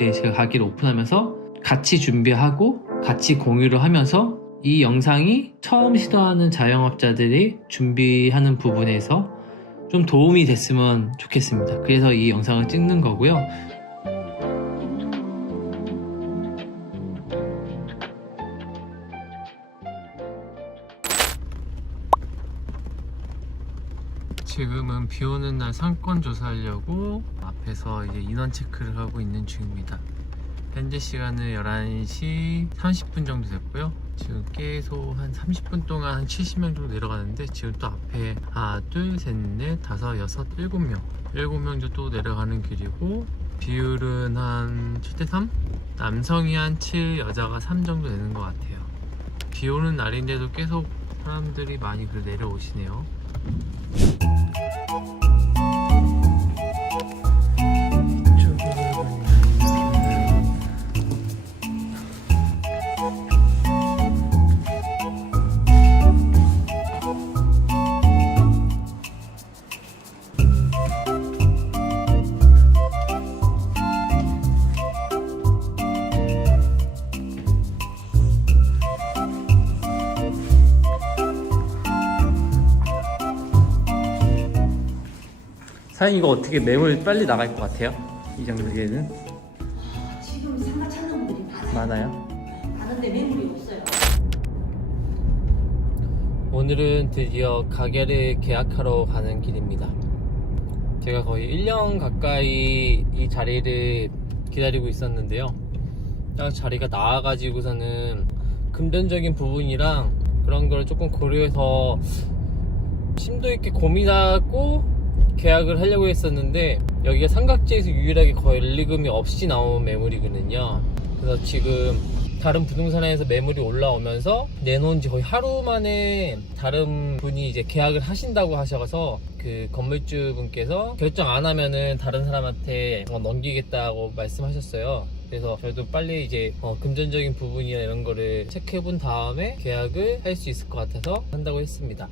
네, 제가 가게를 오픈하면서 같이 준비하고 같이 공유를 하면서 이 영상이 처음 시도하는 자영업자들이 준비하는 부분에서 좀 도움이 됐으면 좋겠습니다. 그래서 이 영상을 찍는 거고요. 지금은 비 오는 날 상권 조사하려고 앞에서 이제 인원 체크를 하고 있는 중입니다. 현재 시간은 11시 30분 정도 됐고요. 지금 계속 한 30분 동안 한 70명 정도 내려가는데 지금 또 앞에 하나, 둘, 셋, 넷, 다섯, 여섯, 7명 7명도 또 내려가는 길이고 비율은 한 7대3? 남성이 한 7, 여자가 3 정도 되는 것 같아요. 비 오는 날인데도 계속 사람들이 많이 내려오시네요. 사장님 이거 어떻게 매물 빨리 나갈 것 같아요? 이 정도에는? 지금 상가 찾는 분들이 많아요. 많은데 매물이 없어요. 오늘은 드디어 가게를 계약하러 가는 길입니다. 제가 거의 1년 가까이 이 자리를 기다리고 있었는데요. 딱 자리가 나와가지고서는 금전적인 부분이랑 그런 걸 조금 고려해서 심도 있게 고민하고 계약을 하려고 했었는데 여기가 삼각지에서 유일하게 거의 권리금이 없이 나온 매물이거든요. 그래서 지금 다른 부동산에서 매물이 올라오면서 내놓은 지 거의 하루 만에 다른 분이 이제 계약을 하신다고 하셔서 그 건물주 분께서 결정 안 하면은 다른 사람한테 넘기겠다고 말씀하셨어요. 그래서 저도 빨리 이제 금전적인 부분이나 이런 거를 체크해 본 다음에 계약을 할 수 있을 것 같아서 한다고 했습니다.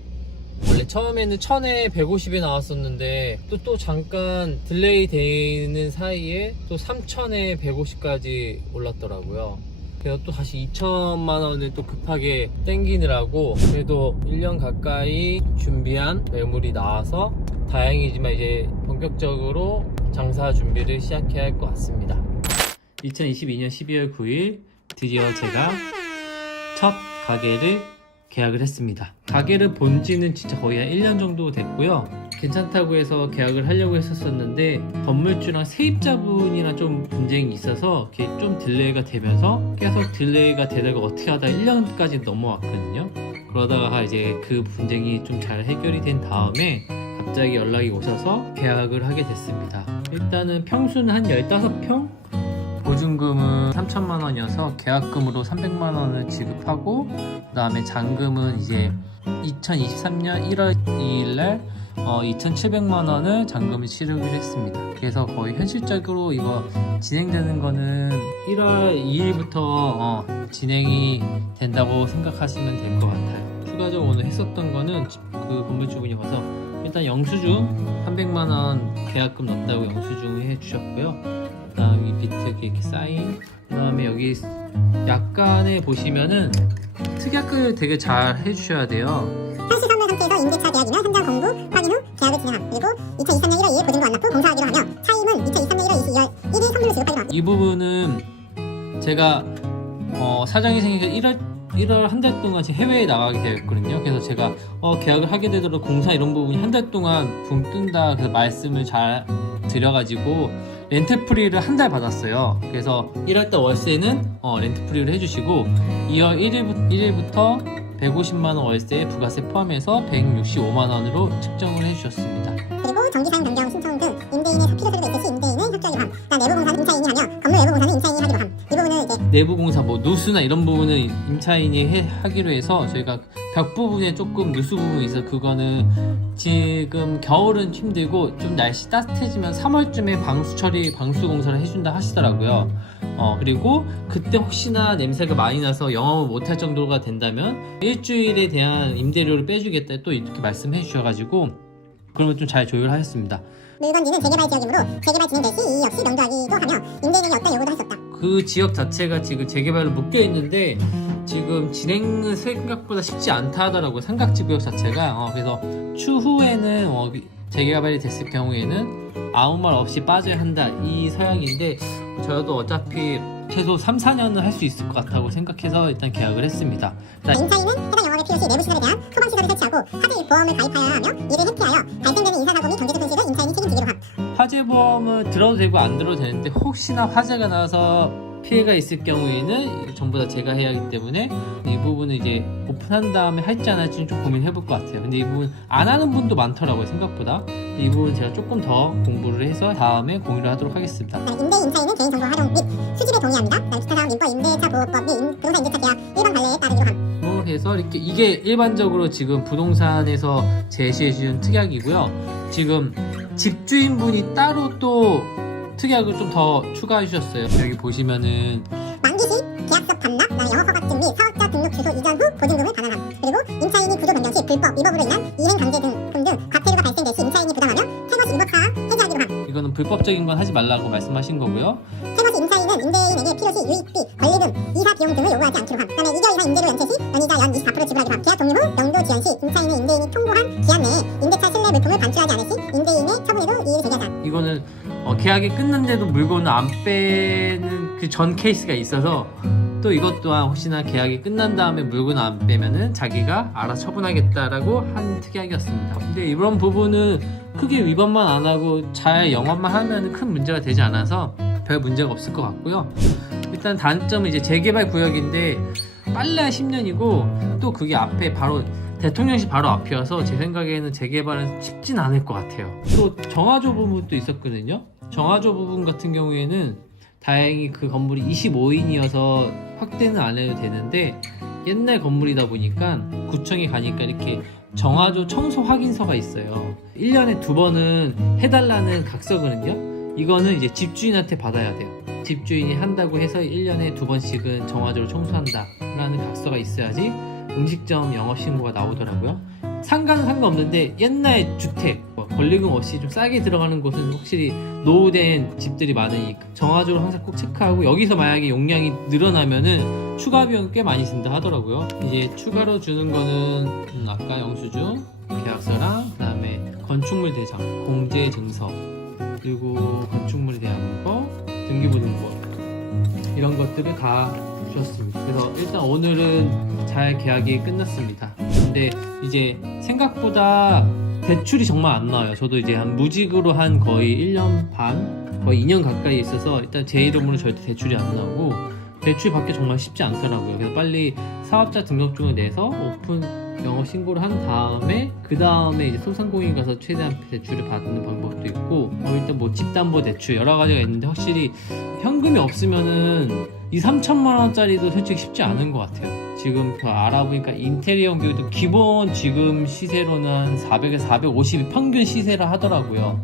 원래 처음에는 1000에 150에 나왔었는데 또 잠깐 딜레이 되는 사이에 또 3000에 150까지 올랐더라고요. 그래서 또 다시 2천만 원을 또 급하게 땡기느라고 그래도 1년 가까이 준비한 매물이 나와서 다행이지만 이제 본격적으로 장사 준비를 시작해야 할 것 같습니다. 2022년 12월 9일 드디어 제가 첫 가게를 계약을 했습니다. 가게를 본 지는 진짜 거의 한 1년 정도 됐고요. 괜찮다고 해서 계약을 하려고 했었는데 건물주랑 세입자분이랑 좀 분쟁이 있어서 그게 좀 딜레이가 되면서 계속 딜레이가 되다가 어떻게 하다 1년까지 넘어왔거든요. 그러다가 이제 그 분쟁이 좀 잘 해결이 된 다음에 갑자기 연락이 오셔서 계약을 하게 됐습니다. 일단은 평수는 한 15평? 보증금은 3천만 원이어서 계약금으로 300만 원을 지급하고 그 다음에 잔금은 이제 2023년 1월 2일날 2,700만 원을 잔금을 치르기로 했습니다. 그래서 거의 현실적으로 이거 진행되는 거는 1월 2일부터 진행이 된다고 생각하시면 될 것 같아요. 추가적으로 오늘 했었던 거는 그 건물주분이 와서 일단 영수증 300만 원 계약금 넣었다고 영수증 해주셨고요. 그 다음에 비트 이렇게 사인, 그 다음에 여기 약간에 보시면은 특약을 되게 잘 해주셔야 돼요. 현시 선물 상태에서 임대차 계약이나 현장 공부 확인 후 계약을 진행함. 그리고 2023년 1월 2일 보증금 완납 후 공사하기로 하며 차임은 2023년 1월 22일 1일 선물로 지급하기로 합니다. 이 부분은 제가 사정이 생겨서 1월 한 달 동안 해외에 나가게 되었거든요. 그래서 제가 계약을 하게 되도록 공사 이런 부분이 한 달 동안 붕 뜬다 그 말씀을 잘 드려가지고 렌트프리를 한 달 받았어요. 그래서 1월달 월세는 렌트프리를 해주시고 2월 1일부터 150만원 월세에 부가세 포함해서 165만원으로 측정을 해주셨습니다. 그리고 정기사용 변경 신청 등 임대인의 필요 서류가 있을 시 임대인은 협조하기로 함. 내부 공사는 임차인이 하며 건물 외부 공사는 임차인이 하기로 함. 이 부분은 이제 내부 공사 누수나 이런 부분은 임차인이 하기로 해서 저희가 벽 부분에 조금 누수 부분이 있어서 그거는 지금 겨울은 힘들고 좀 날씨 따뜻해지면 3월쯤에 방수 공사를 해준다 하시더라고요. 그리고 그때 혹시나 냄새가 많이 나서 영업을 못할 정도가 된다면 일주일에 대한 임대료를 빼주겠다 또 이렇게 말씀해 주셔가지고 그러면 좀 잘 조율하였습니다. 물건지는 재개발 지역이므로 재개발 진행될 시 이 역시 명도하기도 하며 임대인에게 어떤 요구도 할 수 없다. 그 지역 자체가 지금 재개발로 묶여 있는데 지금 진행은 생각보다 쉽지 않다 하더라고요. 삼각지 구역 자체가. 그래서 추후에는 재개발이 됐을 경우에는 아무 말 없이 빠져야 한다 이 서약인데 저도 어차피 최소 3-4년은 할 수 있을 것 같다고 생각해서 일단 계약을 했습니다. 인차인은 해당 영업의 필요시 내부 시설에 대한 소방 시설을 설치하고 화재 보험을 가입하여야 하며 이를 해피하여 발생되는 인사사고 및 경제적 손실을 인차인이 책임지기로 함. 화재 보험을 들어도 되고 안 들어도 되는데 혹시나 화재가 나서 피해가 있을 경우에는 전부 다 제가 해야 하기 때문에 이 부분은 이제 오픈한 다음에 할지 안 할지는 좀 고민해 볼 것 같아요. 근데 이 부분 안 하는 분도 많더라고요, 생각보다. 이 부분 제가 조금 더 공부를 해서 다음에 공유를 하도록 하겠습니다. 임대 인차인은 개인정보 활용 및 수집에 동의합니다. 기타 사업 민법 임대차 보호법 및 부동산 임대차 계약 일반 관례에 따르기로 함. 그래서 이렇게 이게 일반적으로 지금 부동산에서 제시해 주는 특약이고요. 지금 집주인분이 따로 또 특약을 좀 더 추가해 주셨어요. 여기 보시면은 만기 시 계약서 반납, 영업허가증 및 사업자 등록 주소 이전 후 보증금을 반환함. 그리고 임차인이 구조 변경 시 불법, 위법으로 인한 이행 강제 등금 등 과태료가 발생될 시 임차인이 부담하며 세머시 위법사항 해제하기로 함. 이거는 불법적인 건 하지 말라고 말씀하신 거고요. 세머시 임차인은 임대인에게 필요시 유익비, 권리금, 이사 비용 등을 요구하지 않기로 함. 그다음에 2개월 이상 임대료 연체 시 연이자 연 24% 지불하기로 함. 계약 종료 후 영도 지연 시 임차인은 임대인이 통보한 기한 내에 임대차 실내 물품을 반출하지 않을 시 임대인의 처분에도 이의를 제기하자. 이거는 계약이 끝났는데도 물건을 안 빼는 그 전 케이스가 있어서 또 이것 또한 혹시나 계약이 끝난 다음에 물건을 안 빼면은 자기가 알아서 처분하겠다라고 한 특약이었습니다. 근데 이런 부분은 크게 위반만 안 하고 잘 영업만 하면 큰 문제가 되지 않아서 별 문제가 없을 것 같고요. 일단 단점은 이제 재개발 구역인데 빨라야 10년이고 또 그게 앞에 바로 대통령실 바로 앞이어서 제 생각에는 재개발은 쉽진 않을 것 같아요. 또 정화조 부분도 있었거든요. 정화조 부분 같은 경우에는 다행히 그 건물이 25인이어서 확대는 안 해도 되는데 옛날 건물이다 보니까 구청에 가니까 이렇게 정화조 청소 확인서가 있어요. 1년에 2번은 해달라는 각서거든요. 이거는 이제 집주인한테 받아야 돼요. 집주인이 한다고 해서 1년에 2번씩은 정화조를 청소한다 라는 각서가 있어야지 음식점 영업신고가 나오더라고요. 상가는 상관없는데 옛날 주택 권리금 없이 좀 싸게 들어가는 곳은 확실히 노후된 집들이 많으니 정화조를 항상 꼭 체크하고 여기서 만약에 용량이 늘어나면은 추가 비용 꽤 많이 든다 하더라고요. 이제 추가로 주는 거는 아까 영수증, 계약서랑 그다음에 건축물 대장, 공제 증서, 그리고 건축물에 대한 거, 등기부 등본 이런 것들을 다 주셨습니다. 그래서 일단 오늘은 잘 계약이 끝났습니다. 근데 이제 생각보다 대출이 정말 안 나와요. 저도 이제 한 무직으로 한 거의 1년 반, 거의 2년 가까이 있어서 일단 제 이름으로 절대 대출이 안 나오고 대출 받기 정말 쉽지 않더라고요. 그래서 빨리 사업자 등록증을 내서 오픈 영업 신고를 한 다음에 그 다음에 이제 소상공인 가서 최대한 대출을 받는 방법도 있고 일단 뭐 집담보 대출 여러 가지가 있는데 확실히 현금이 없으면은 2-3천만 원짜리도 솔직히 쉽지 않은 것 같아요. 지금 그 알아보니까 인테리어 비용도 기본 지금 시세로는 한 400에서 450이 평균 시세라 하더라고요.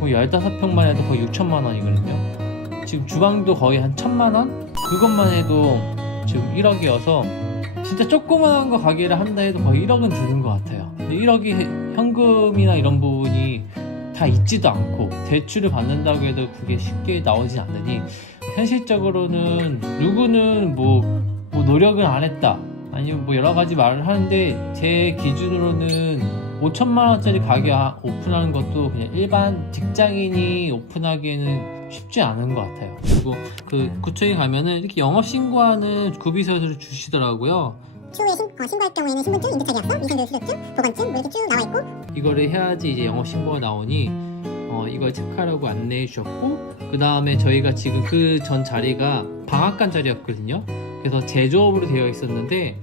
거의 15평만 해도 거의 6천만 원이거든요. 지금 주방도 거의 한 1,000만 원? 그것만 해도 지금 1억이어서 진짜 조그만한 거 가게를 한다 해도 거의 1억은 드는 것 같아요. 근데 1억이 현금이나 이런 부분이 다 있지도 않고 대출을 받는다고 해도 그게 쉽게 나오지 않으니 현실적으로는 누구는 뭐 노력을 안 했다 아니면 뭐 여러 가지 말을 하는데 제 기준으로는 5천만 원짜리 가게 오픈하는 것도 그냥 일반 직장인이 오픈하기에는 쉽지 않은 것 같아요. 그리고 그 구청에 가면은 이렇게 영업 신고하는 구비서를 주시더라고요. 추후에 신고할 경우에는 신분증, 임대차 계약서, 위생교육 수료증, 보건증 뭐 이렇게 쭉 나와 있고 이거를 해야지 이제 영업 신고가 나오니 이걸 체크하라고 안내해 주셨고 그 다음에 저희가 지금 그 전 자리가 방앗간 자리였거든요. 그래서 제조업으로 되어 있었는데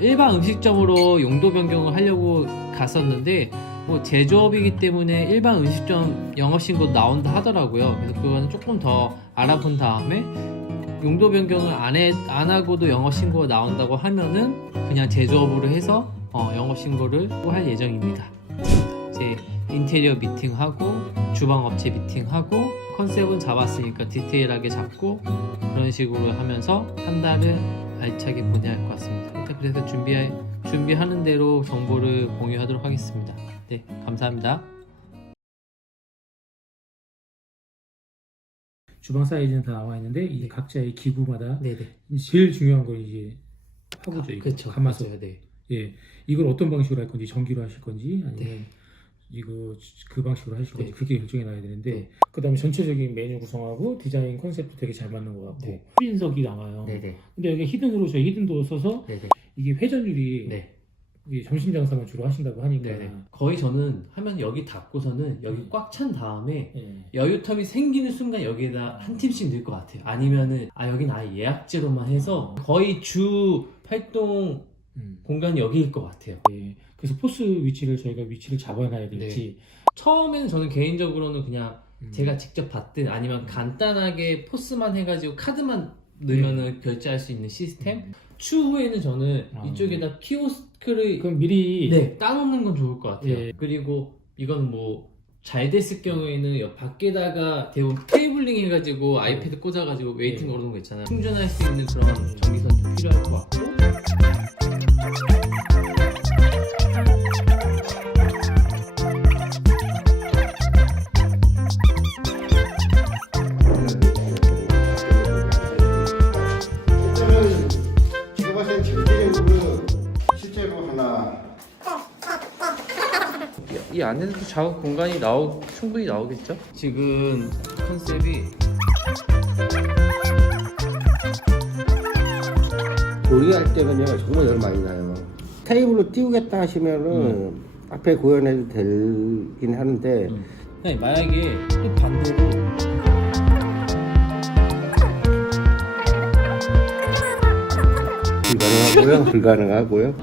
일반 음식점으로 용도 변경을 하려고 갔었는데 뭐 제조업이기 때문에 일반 음식점 영업신고 나온다 하더라고요. 그래서 그거는 조금 더 알아본 다음에 용도 변경을 안 하고도 영업신고가 나온다고 하면은 그냥 제조업으로 해서 영업신고를 할 예정입니다. 이제 인테리어 미팅하고 주방업체 미팅하고 컨셉은 잡았으니까 디테일하게 잡고 그런 식으로 하면서 한 달을 알차게 보내야 할 것 같습니다. 일단 그래서 준비하는 대로 정보를 공유하도록 하겠습니다. 네, 감사합니다. 주방 사이즈는 다 나와 있는데 이제 각자의 기구마다 네네. 제일 중요한 건 이제 화구죠. 이거. 그렇죠. 가마솥. 맞아요. 네. 예, 이걸 어떤 방식으로 할 건지 전기로 하실 건지 아니면 이거 그 방식으로 하실 건지 네. 그게 결정이 나야 되는데 네. 그다음에 전체적인 메뉴 구성하고 디자인 컨셉도 되게 잘 맞는 것 같고 네. 흰석이 나와요. 네네. 근데 여기 히든으로 저희 히든도 써서 네네. 이게 회전율이 네. 이게 점심 장사만 주로 하신다고 하니까 네네. 거의 저는 하면 여기 닫고서는 여기 꽉 찬 다음에 예. 여유텀이 생기는 순간 여기에다 한 팀씩 넣을 것 같아요. 아니면은 아여긴 아예 예약제로만 해서 거의 주 활동 공간이 여기일 것 같아요. 예. 그래서 포스 위치를 저희가 위치를 잡아놔야 될지 처음에는 저는 개인적으로는 그냥 제가 직접 받든 아니면 간단하게 포스만 해가지고 카드만 넣으면은 결제할 수 있는 시스템. 추후에는 저는 이쪽에다 키오스크를 그럼 미리 따놓는 건 좋을 것 같아요. 예. 그리고 이건 뭐 잘 됐을 경우에는 옆 밖에다가 대부분 케이블링 해가지고 아이패드 꽂아가지고 웨이팅 걸어놓은 거 있잖아요. 충전할 수 있는 그런 전기선도 필요할 것 같고. 제가 봤을 땐 전체적으로 실제로 하나 이 안에서도 작업 공간이 충분히 나오겠죠? 지금 컨셉이 요리할 때는요 정말 열 많이 나요. 테이블로 띄우겠다 하시면은 앞에 구현해도 되긴 하는데 네, 만약에 또 반대로 불가능하고요.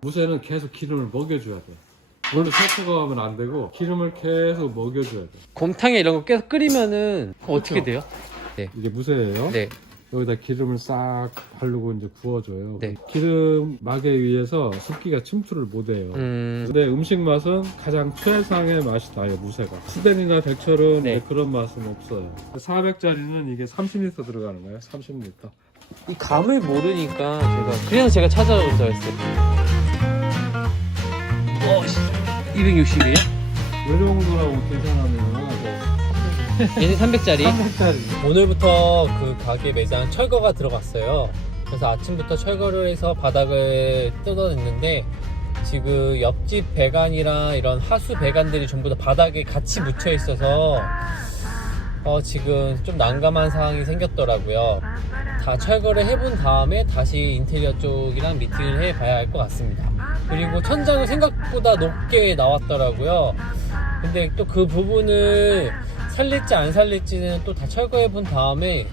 무쇠는 계속 기름을 먹여줘야 돼. 원래 세트가 하면 안 되고 기름을 계속 먹여줘야 돼. 곰탕에 이런 거 계속 끓이면은 어떻게 돼요? 이게 무쇠예요. 네. 여기다 기름을 싹 바르고 이제 구워줘요. 네. 기름막에 의해서 습기가 침투를 못해요. 근데 음식 맛은 가장 최상의 맛이 나요, 무쇠가. 수덴이나 백철은 네. 그런 맛은 없어요. 400짜리는 이게 30리터 들어가는 거예요, 30리터. 이 감을 모르니까 그래서 제가 찾아오자 했어요. 260이에요? 이 정도라고 계산하면 얘는 300짜리. 300짜리. 오늘부터 그 가게 매장 철거가 들어갔어요. 그래서 아침부터 철거를 해서 바닥을 뜯어냈는데 지금 옆집 배관이랑 이런 하수 배관들이 전부 다 바닥에 같이 묻혀 있어서 지금 좀 난감한 상황이 생겼더라고요. 다 철거를 해본 다음에 다시 인테리어 쪽이랑 미팅을 해봐야 할 것 같습니다. 그리고 천장은 생각보다 높게 나왔더라고요. 근데 또 그 부분을 살릴지 안 살릴지는 또 다 철거해 본 다음에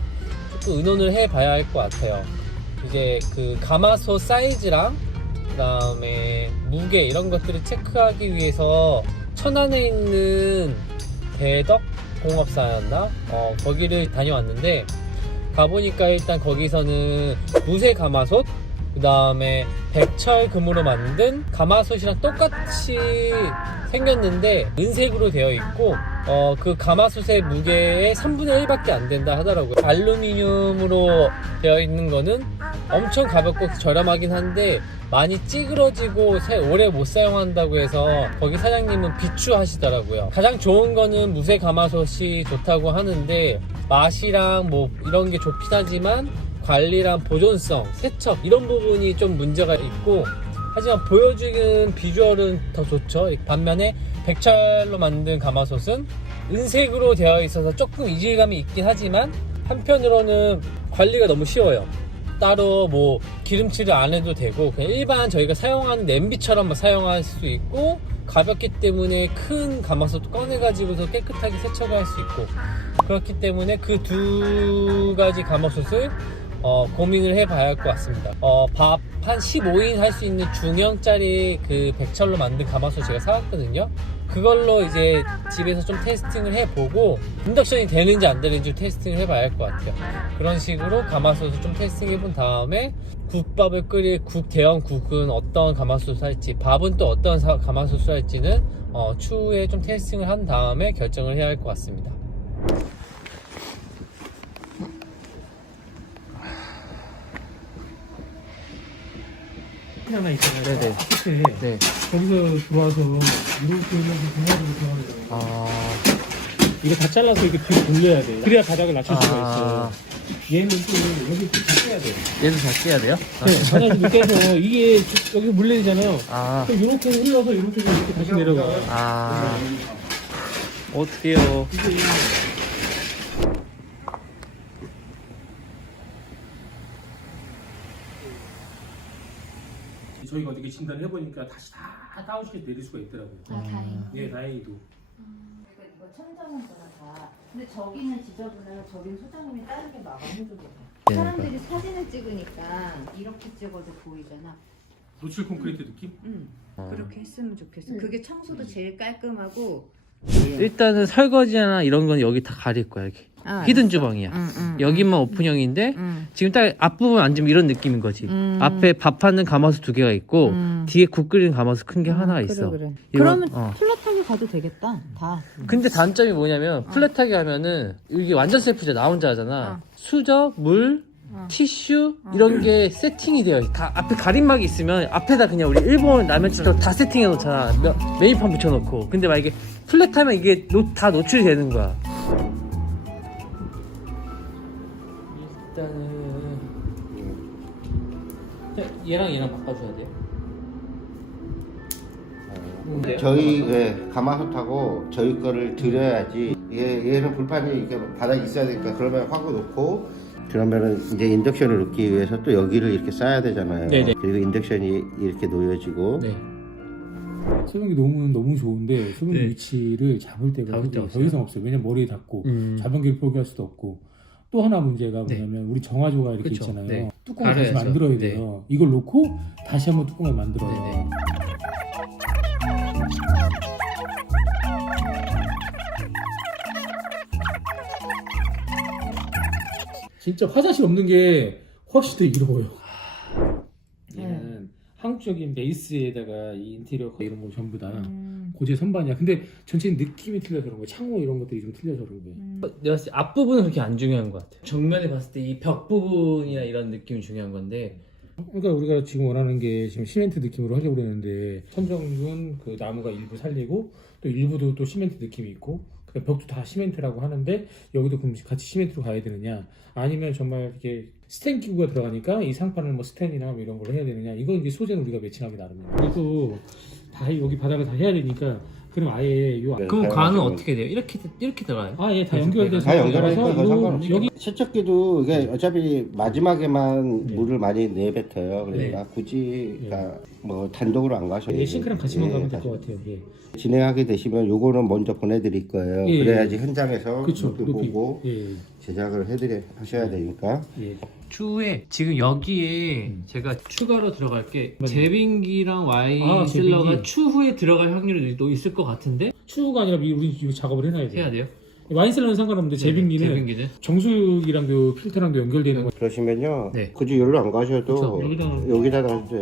조금 의논을 해봐야 할 것 같아요. 이제 그 가마솥 사이즈랑 그 다음에 무게 이런 것들을 체크하기 위해서 천안에 있는 대덕 공업사였나? 거기를 다녀왔는데 가보니까 일단 거기서는 무쇠 가마솥 그 다음에 백철 금으로 만든 가마솥이랑 똑같이 생겼는데 은색으로 되어 있고 그 가마솥의 무게의 3분의 1밖에 안 된다 하더라고요. 알루미늄으로 되어 있는 거는 엄청 가볍고 저렴하긴 한데 많이 찌그러지고 오래 못 사용한다고 해서 거기 사장님은 비추하시더라고요. 가장 좋은 거는 무쇠 가마솥이 좋다고 하는데 맛이랑 뭐 이런 게 좋긴 하지만 관리랑 보존성, 세척 이런 부분이 좀 문제가 있고 하지만 보여주는 비주얼은 더 좋죠. 반면에 백철로 만든 가마솥은 은색으로 되어 있어서 조금 이질감이 있긴 하지만 한편으로는 관리가 너무 쉬워요. 따로 뭐 기름칠을 안 해도 되고 그냥 일반 저희가 사용하는 냄비처럼 사용할 수 있고 가볍기 때문에 큰 가마솥 꺼내가지고서 깨끗하게 세척을 할 수 있고 그렇기 때문에 그 두 가지 가마솥을 고민을 해봐야 할 것 같습니다. 밥 한 15인 할 수 있는 중형짜리 그 백철로 만든 가마솥 제가 사왔거든요. 그걸로 이제 집에서 좀 테스팅을 해보고 인덕션이 되는지 안 되는지 테스팅을 해봐야 할 것 같아요. 그런 식으로 가마솥을 좀 테스팅 해본 다음에 국밥을 끓일 대형 국은 어떤 가마솥을 할지 밥은 또 어떤 가마솥을 할지는 추후에 좀 테스팅을 한 다음에 결정을 해야 할 것 같습니다. 하나 있잖아요. 네네. 끝에 네. 거기서 들어와서 이렇게 해서 동화로 들어가는 거예요. 아. 이거 다 잘라서 이렇게 뒤로 돌려야 돼. 그래야 바닥을 낮출 수가 아. 있어. 얘는 또 여기 다 빼야 돼. 얘도 다 깨야 돼요? 네, 바닥을 깨서 이게 여기서 물 내리잖아요. 아. 그럼 이렇게 흘러서 이렇게 다시 내려가. 아. 어떡해요. 저희가 어떻게 진단을 해보니까 다시 다 다운시켜서 내릴 수가 있더라고요. 아, 다행이다. 예, 다행히도. 그러니까 이거 천장은 다. 근데 저기는 지저분해요. 저기는 소장님이 다른 게 막아해줘도 돼. 네, 사람들이 사진을 찍으니까 이렇게 찍어도 보이잖아. 노출 콘크리트 느낌? 응. 그렇게 했으면 좋겠어. 그게 청소도 제일 깔끔하고. 일단은 설거지나 이런 건 여기 다 가릴 거야, 여기. 히든 주방이야. 여기만 오픈형인데 지금 딱 앞부분 앉으면 이런 느낌인 거지. 앞에 밥하는 가마솥 2개가 있고 뒤에 국 끓이는 가마솥 큰 게 하나가 있어. 그래. 이런- 그러면 플랫하게 가도 되겠다. 다. 근데 단점이 뭐냐면 플랫하게 하면은 이게 완전 셀프잖아. 나 혼자 하잖아. 수저, 물, 티슈 이런 게 세팅이 되어 있어. 다 앞에 가림막이 있으면 앞에다 그냥 우리 일본 라면집처럼 다 세팅해 놓잖아. 메뉴판 붙여놓고. 근데 만약에 플랫하면 이게 다 노출이 되는 거야. 일단은 얘랑 바꿔줘야 돼요? 저희 가마솥하고 저희 거를 드려야지. 얘는 불판이 이렇게 바닥에 있어야 되니까 그러면 화구 놓고 그러면은 이제 인덕션을 넣기 위해서 또 여기를 이렇게 쌓아야 되잖아요. 네네. 그리고 인덕션이 이렇게 놓여지고 네. 소변기 너무 좋은데 소변기 네. 위치를 잡을 데가 잡을 데가 더 없어요? 이상 없어요. 왜냐면 머리에 닿고 음. 자변기를 포기할 수도 없고 또 하나 문제가 네. 뭐냐면 우리 정화조가 이렇게 그쵸. 있잖아요. 네. 뚜껑을 다시 갈아야죠. 만들어야 네. 돼요. 이걸 놓고 다시 한번 뚜껑을 만들어요. 네네. 진짜 화장실 없는 게 훨씬 더 이로워요. 얘는 한국적인 베이스에다가 이 인테리어 이런 거 전부 다 고체 선반이야. 근데 전체 느낌이 틀려서 그런 거야. 창호 이런 것들이 좀 틀려서 그런 거예요. 내가 봤을 때 앞부분은 그렇게 안 중요한 것 같아요. 정면에 봤을 때 이 벽 부분이나 이런 느낌이 중요한 건데 그러니까 우리가 지금 원하는 게 지금 시멘트 느낌으로 하려고 그러는데 천정은 그 나무가 일부 살리고 또 일부도 또 시멘트 느낌이 있고 그다음 벽도 다 시멘트라고 하는데 여기도 그럼 같이 시멘트로 가야 되느냐 아니면 정말 이렇게 스텐 기구가 들어가니까 이 상판을 뭐 스텐이나 뭐 이런 걸로 해야 되느냐 이건 이제 소재는 우리가 매칭하기 나름이에요. 그래도 다 여기 바닥을 다 해야 되니까 그럼 아예 요 네. 그럼 관은 어떻게 돼요? 이렇게 들어가요? 아예 다 연결돼서 다 연결하니까 들어가서 그거 요- 상관없이 여기 세척기도 이게 어차피 마지막에만 네. 물을 많이 내뱉어요. 그러니까 굳이 그러니까 뭐 단독으로 안 가셔도 이게 싱크랑 같이만 예, 가면 될 것 같아요. 예. 진행하게 되시면 요거는 먼저 보내드릴 거예요. 예, 그래야지 현장에서 그렇죠. 높이 보고 예. 제작을 하셔야 되니까. 예. 추후에 지금 여기에 제가 추가로 들어갈 게 맞아요. 제빙기랑 와인 아, 실러가 제빙기. 추후에 들어갈 확률이 또 있을 것 같은데 추후가 아니라 우리 이거 작업을 해놔야 돼요. 해야 돼요? 와인셀러는 상관없는데 제빙기는 제빙기는 정수기랑도 필터랑도 연결되는 거. 그러시면요. 네. 굳이 여기로 안 가셔도 그쵸. 여기다 놔도 돼요.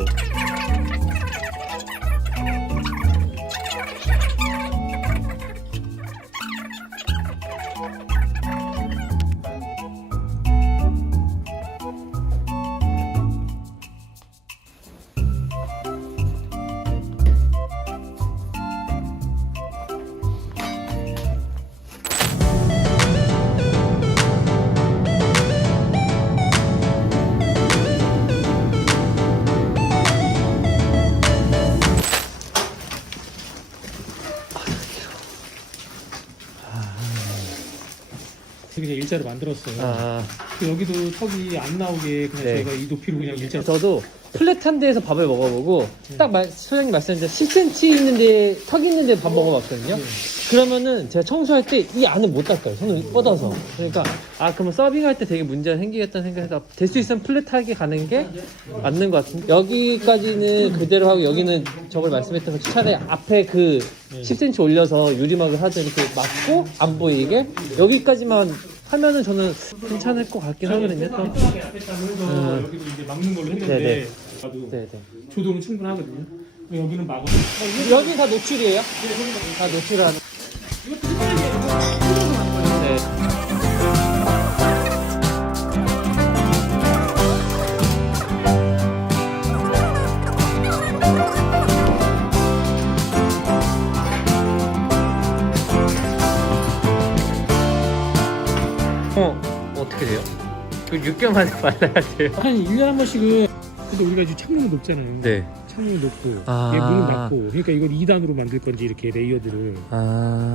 그냥 일자로 만들었어요. 아, 여기도 턱이 안 나오게 그냥 네. 저희가 이 높이로 그냥 일자로. 저도 플랫한 데에서 밥을 먹어보고 딱 소장님 말씀하신 10cm 있는데 턱 있는데 밥 먹어봤거든요. 그러면은 제가 청소할 때 이 안을 못 닦아요. 손을 뻗어서. 그러니까 그러면 서빙할 때 되게 문제가 생기겠다는 생각해서 될 수 있으면 플랫하게 가는 게 맞는 것 같은데 여기까지는 그대로 하고 여기는 저걸 말씀했던 것처럼 차라리 앞에 그 10cm 올려서 유리막을 하든 이렇게 막고 안 보이게 여기까지만 하면은 저는 괜찮을 것 같긴 하거든요. 또. 깔끔하게 앞에 따면서 여기도 이제 막는 걸로 했는데 네네. 나도 네네. 조도는 충분하거든요. 여기는 막아. 여기 다 노출이에요? 다 노출하는. 네. 어떻게 돼요? 그 6개월 만에 말라야 돼요? 한 1년에 한 번씩은 근데 우리가 지금 창문을 높잖아요. 네. 창문을 높고 아. 얘 문을 닫고 그러니까 이걸 2단으로 만들 건지 이렇게 레이어드를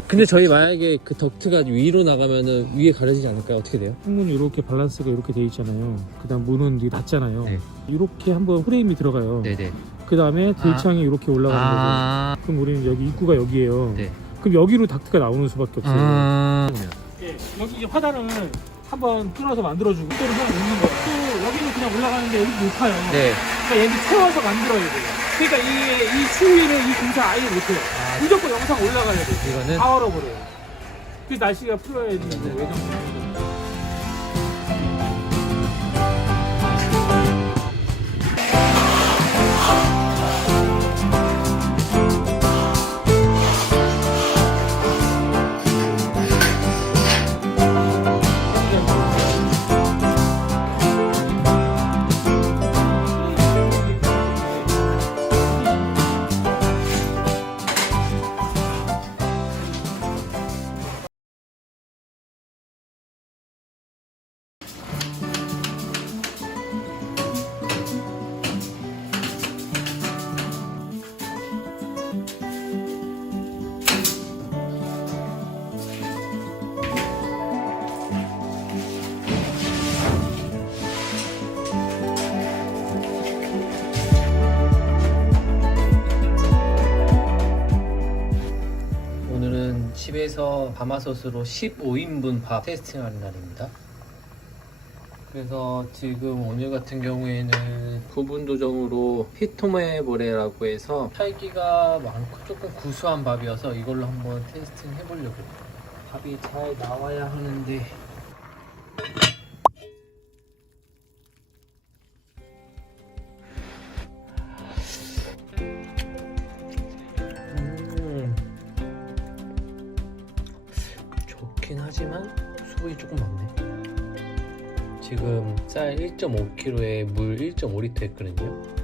근데 저희 만약에 그 덕트가 위로 나가면은 위에 가려지지 않을까요? 어떻게 돼요? 창문은 이렇게 밸런스가 이렇게 돼 있잖아요. 그다음 문은 이게 낮잖아요. 네. 이렇게 한번 프레임이 들어가요. 네네. 그 다음에 들창이 이렇게 올라가는 거죠. 그럼 우리는 여기 입구가 여기예요. 네. 그럼 여기로 닥트가 나오는 수밖에 없어요. 네. 예, 여기 이제 화단을 한번 뚫어서 만들어주고 또 그냥 있는 거예요. 또 여기는 그냥 올라가는데 여기 높아요. 네. 그러니까 얘는 채워서 만들어야 돼요. 그러니까 이 추위는 이 공사 아예 못해요. 무조건 영상 올라가야 돼요. 이거는 다 얼어버려요. 그래서 날씨가 풀어야지 외곽. 오늘은 집에서 가마솥으로 15인분 밥 테스팅하는 날입니다. 그래서 지금 오늘 같은 경우에는 부분 도정으로 히토메보레라고 해서 살기가 많고 조금 구수한 밥이어서 이걸로 한번 테스팅 해보려고요. 밥이 잘 나와야 하는데 좋긴 하지만 수분이 조금 많네. 지금 쌀 1.5kg에 물 1.5리터 했거든요.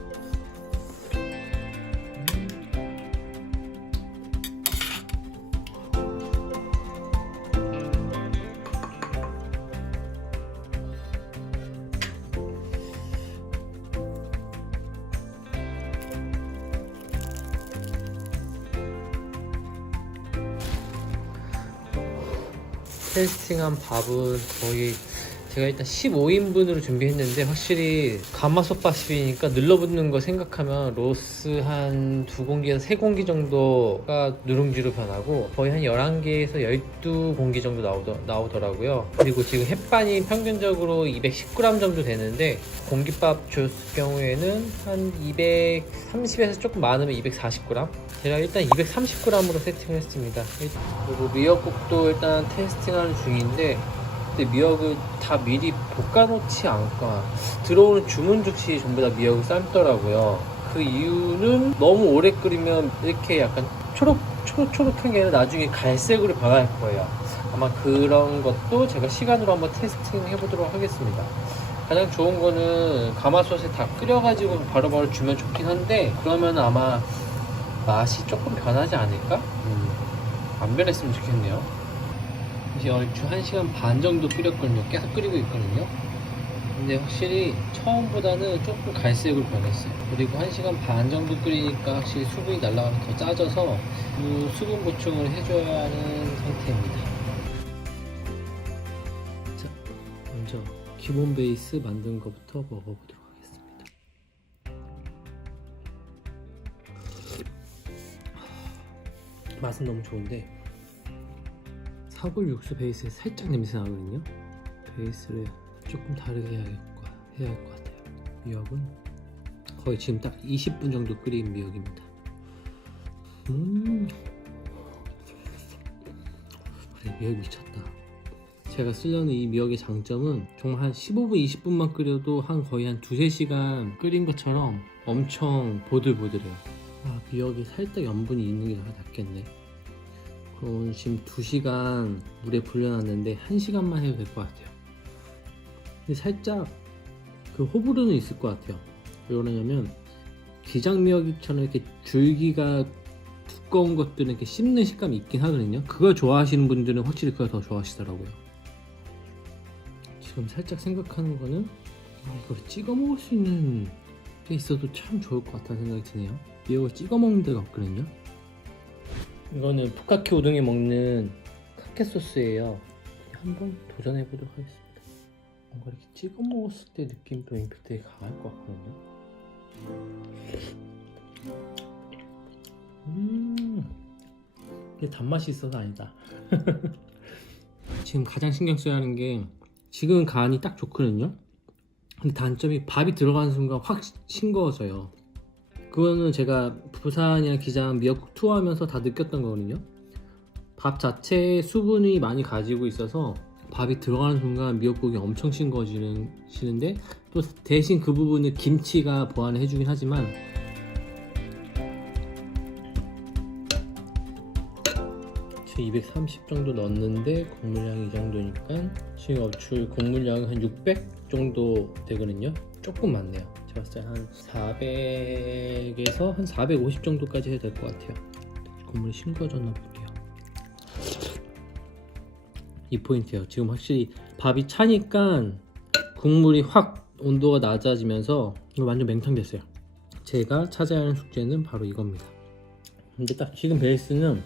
테스팅한 밥은 거의 제가 일단 15인분으로 준비했는데 확실히 가마솥밥이니까 늘러붙는 거 생각하면 로스 한 2공기에서 3공기 정도가 누룽지로 변하고 거의 한 11개에서 12공기 정도 나오더라고요. 그리고 지금 햇반이 평균적으로 210g 정도 되는데 공깃밥 줬을 경우에는 한 230에서 조금 많으면 240g? 제가 일단 230g으로 세팅을 했습니다. 그리고 미역국도 일단 테스팅하는 중인데 근데 미역을 다 미리 볶아놓지 않을까. 들어오는 주문 즉시 전부 다 미역을 삶더라고요. 그 이유는 너무 오래 끓이면 이렇게 약간 초록한 게 아니라 나중에 갈색으로 변할 거예요. 아마 그런 것도 제가 시간으로 한번 테스팅 해보도록 하겠습니다. 가장 좋은 거는 가마솥에 다 끓여가지고 바로바로 주면 좋긴 한데 그러면 아마 맛이 조금 변하지 않을까? 안 변했으면 좋겠네요. 이제 얼추 1시간 반 정도 끓였거든요. 계속 끓이고 있거든요. 근데 확실히 처음보다는 조금 갈색으로 변했어요. 그리고 1시간 반 정도 끓이니까 확실히 수분이 날아가면 더 짜져서 수분 보충을 해줘야 하는 상태입니다. 자, 먼저 기본 베이스 만든 것부터 먹어보도록 하겠습니다. 맛은 너무 좋은데 사골 육수 베이스에 살짝 냄새 나거든요. 베이스를 조금 다르게 해야 할 것 같아요. 미역은 거의 지금 딱 20분 정도 끓인 미역입니다. 그래, 미역 미쳤다. 제가 쓰려는 이 미역의 장점은 정말 한 15분, 20분만 끓여도 거의 한 2-3시간 끓인 것처럼 엄청 보들보들해요. 미역이 살짝 염분이 있는 게 낫겠네. 그럼 지금 2시간 물에 불려놨는데 1시간만 해도 될 것 같아요. 근데 살짝 그 호불호는 있을 것 같아요. 왜 그러냐면 기장미역처럼 이렇게 줄기가 두꺼운 것들은 이렇게 씹는 식감이 있긴 하거든요. 그걸 좋아하시는 분들은 확실히 그걸 더 좋아하시더라고요. 지금 살짝 생각하는 거는 이걸 찍어 먹을 수 있는 게 있어도 참 좋을 것 같다는 생각이 드네요. 이걸 찍어 먹는 데가 없거든요. 이거는 푸카케 우동에 먹는 카케 소스예요. 한번 도전해 보도록 하겠습니다. 뭔가 이렇게 찍어 먹었을 때 느낌도 임팩트 되게 강할 것 같거든요. 이게 단맛이 있어서 아니다. 지금 가장 신경 써야 하는 게 지금 간이 딱 좋거든요. 근데 단점이 밥이 들어가는 순간 확 싱거워져요. 그거는 제가 부산이랑 기장 미역국 투어하면서 다 느꼈던 거거든요. 밥 자체에 수분이 많이 가지고 있어서 밥이 들어가는 순간 미역국이 엄청 싱거워지는데 또 대신 그 부분을 김치가 보완을 해주긴 하지만 제 230 정도 넣었는데 국물량이 이 정도니까 지금 어출 국물량이 한 600 정도 되거든요. 조금 많네요. 제가 봤을 때 한 400에서 한 450 정도까지 해야 될 것 같아요. 국물이 싱거워졌나 볼게요. 이 포인트예요. 지금 확실히 밥이 차니까 국물이 확 온도가 낮아지면서 이거 완전 맹탕 됐어요. 제가 찾아야 하는 숙제는 바로 이겁니다. 근데 딱 지금 베이스는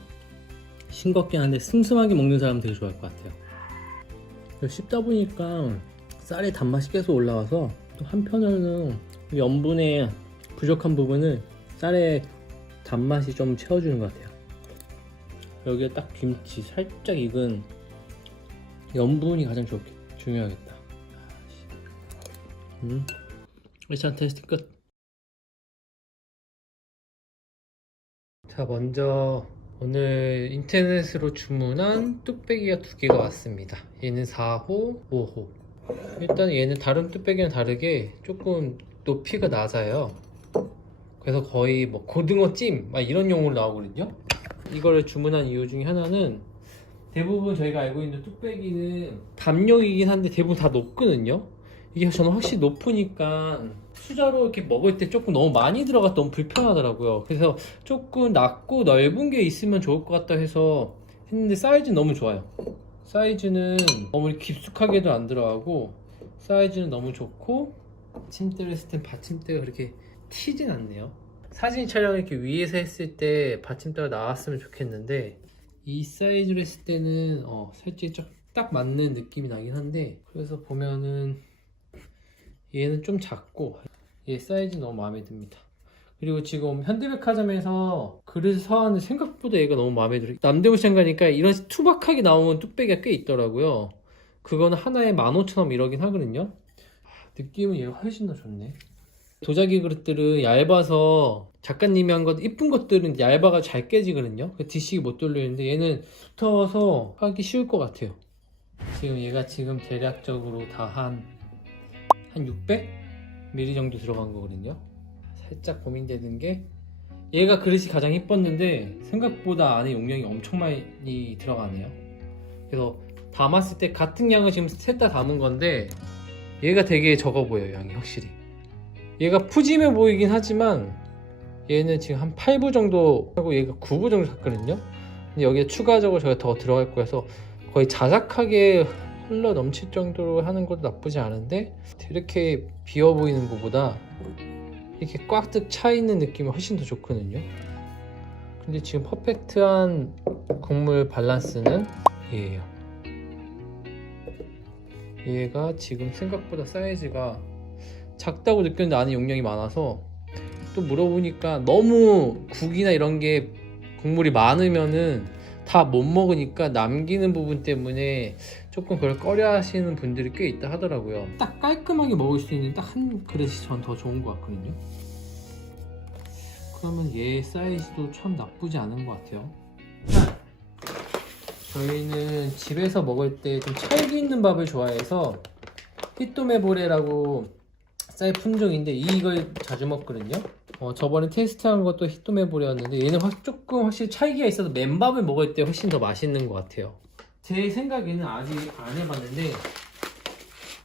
싱겁긴 한데 슴슴하게 먹는 사람은 되게 좋아할 것 같아요. 씹다 보니까 쌀의 단맛이 계속 올라와서 또 한편으로는 염분의 부족한 부분을 쌀의 단맛이 좀 채워주는 것 같아요. 여기에 딱 김치 살짝 익은 염분이 가장 중요하겠다. 일단 테스트 끝. 자, 먼저 오늘 인터넷으로 주문한 뚝배기가 2개가 왔습니다. 얘는 4호, 5호. 일단 얘는 다른 뚝배기랑 다르게 조금 높이가 낮아요. 그래서 거의 뭐 고등어찜 막 이런 용으로 나오거든요. 이거를 주문한 이유 중에 하나는 대부분 저희가 알고 있는 뚝배기는 담용이긴 한데 대부분 다 높거든요. 이게 저는 확실히 높으니까 수저로 이렇게 먹을 때 조금 너무 많이 들어가 너무 불편하더라고요. 그래서 조금 낮고 넓은 게 있으면 좋을 것 같다 해서 했는데 사이즈는 너무 좋아요. 사이즈는 너무 깊숙하게도 안 들어가고 사이즈는 너무 좋고 받침대를 했을 땐 받침대가 그렇게 튀진 않네요. 사진 촬영을 이렇게 위에서 했을 때 받침대가 나왔으면 좋겠는데 이 사이즈로 했을 때는 살짝 딱 맞는 느낌이 나긴 한데 그래서 보면은 얘는 좀 작고 얘 사이즈 너무 마음에 듭니다. 그리고 지금 현대백화점에서 그릇을 사왔는데 생각보다 얘가 너무 마음에 들어요. 남대문시장 가니까 이런 투박하게 나오는 뚝배기가 꽤 있더라고요. 그거는 하나에 15,000원 이러긴 하거든요. 느낌은 얘가 훨씬 더 좋네. 도자기 그릇들은 얇아서 작가님이 한 것 이쁜 것들은 얇아가 잘 깨지거든요. 뒤식이 못 돌리는데 얘는 붙어서 하기 쉬울 것 같아요. 지금 얘가 지금 대략적으로 다 한 600ml 정도 들어간 거거든요. 살짝 고민되는 게 얘가 그릇이 가장 이뻤는데 생각보다 안에 용량이 엄청 많이 들어가네요. 그래서 담았을 때 같은 양을 지금 셋 다 담은 건데 얘가 되게 적어 보여요. 양이 확실히 얘가 푸짐해 보이긴 하지만 얘는 지금 한 8부 정도 하고 얘가 9부 정도 샀거든요. 근데 여기에 추가적으로 저희가 더 들어갈 거여서 거의 자작하게 흘러 넘칠 정도로 하는 것도 나쁘지 않은데 이렇게 비어 보이는 것보다 이렇게 꽉득 차 있는 느낌이 훨씬 더 좋거든요. 근데 지금 퍼펙트한 국물 밸런스는 얘예요. 얘가 지금 생각보다 사이즈가 작다고 느꼈는데 안에 용량이 많아서 또 물어보니까 너무 국이나 이런 게 국물이 많으면은 다 못 먹으니까 남기는 부분 때문에 조금 그걸 꺼려 하시는 분들이 꽤 있다 하더라고요. 딱 깔끔하게 먹을 수 있는 딱 한 그릇이 전 더 좋은 것 같거든요. 그러면 얘 사이즈도 참 나쁘지 않은 것 같아요. 저희는 집에서 먹을 때 좀 찰기 있는 밥을 좋아해서 히토메보레라고 쌀 품종인데 이걸 자주 먹거든요. 저번에 테스트한 것도 히토메보레였는데 얘는 조금 확실히 찰기가 있어서 맨밥을 먹을 때 훨씬 더 맛있는 것 같아요. 제 생각에는 아직 안 해봤는데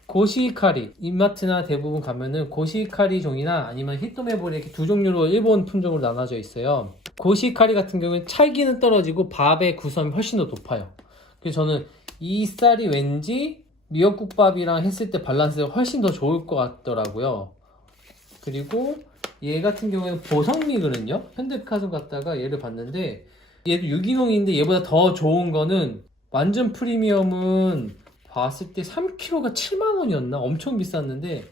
고시히카리 이마트나 대부분 가면은 고시히카리 종이나 아니면 히토메보레 이렇게 두 종류로 일본 품종으로 나눠져 있어요. 고시히카리 같은 경우는 찰기는 떨어지고 밥의 구수함이 훨씬 더 높아요. 그래서 저는 이 쌀이 왠지 미역국밥이랑 했을 때 밸런스가 훨씬 더 좋을 것 같더라고요. 그리고 얘 같은 경우에는 보성미거든요. 현대백화점 갔다가 얘를 봤는데 얘도 유기농인데 얘보다 더 좋은 거는 완전 프리미엄은 봤을 때 3kg가 7만원이었나? 엄청 비쌌는데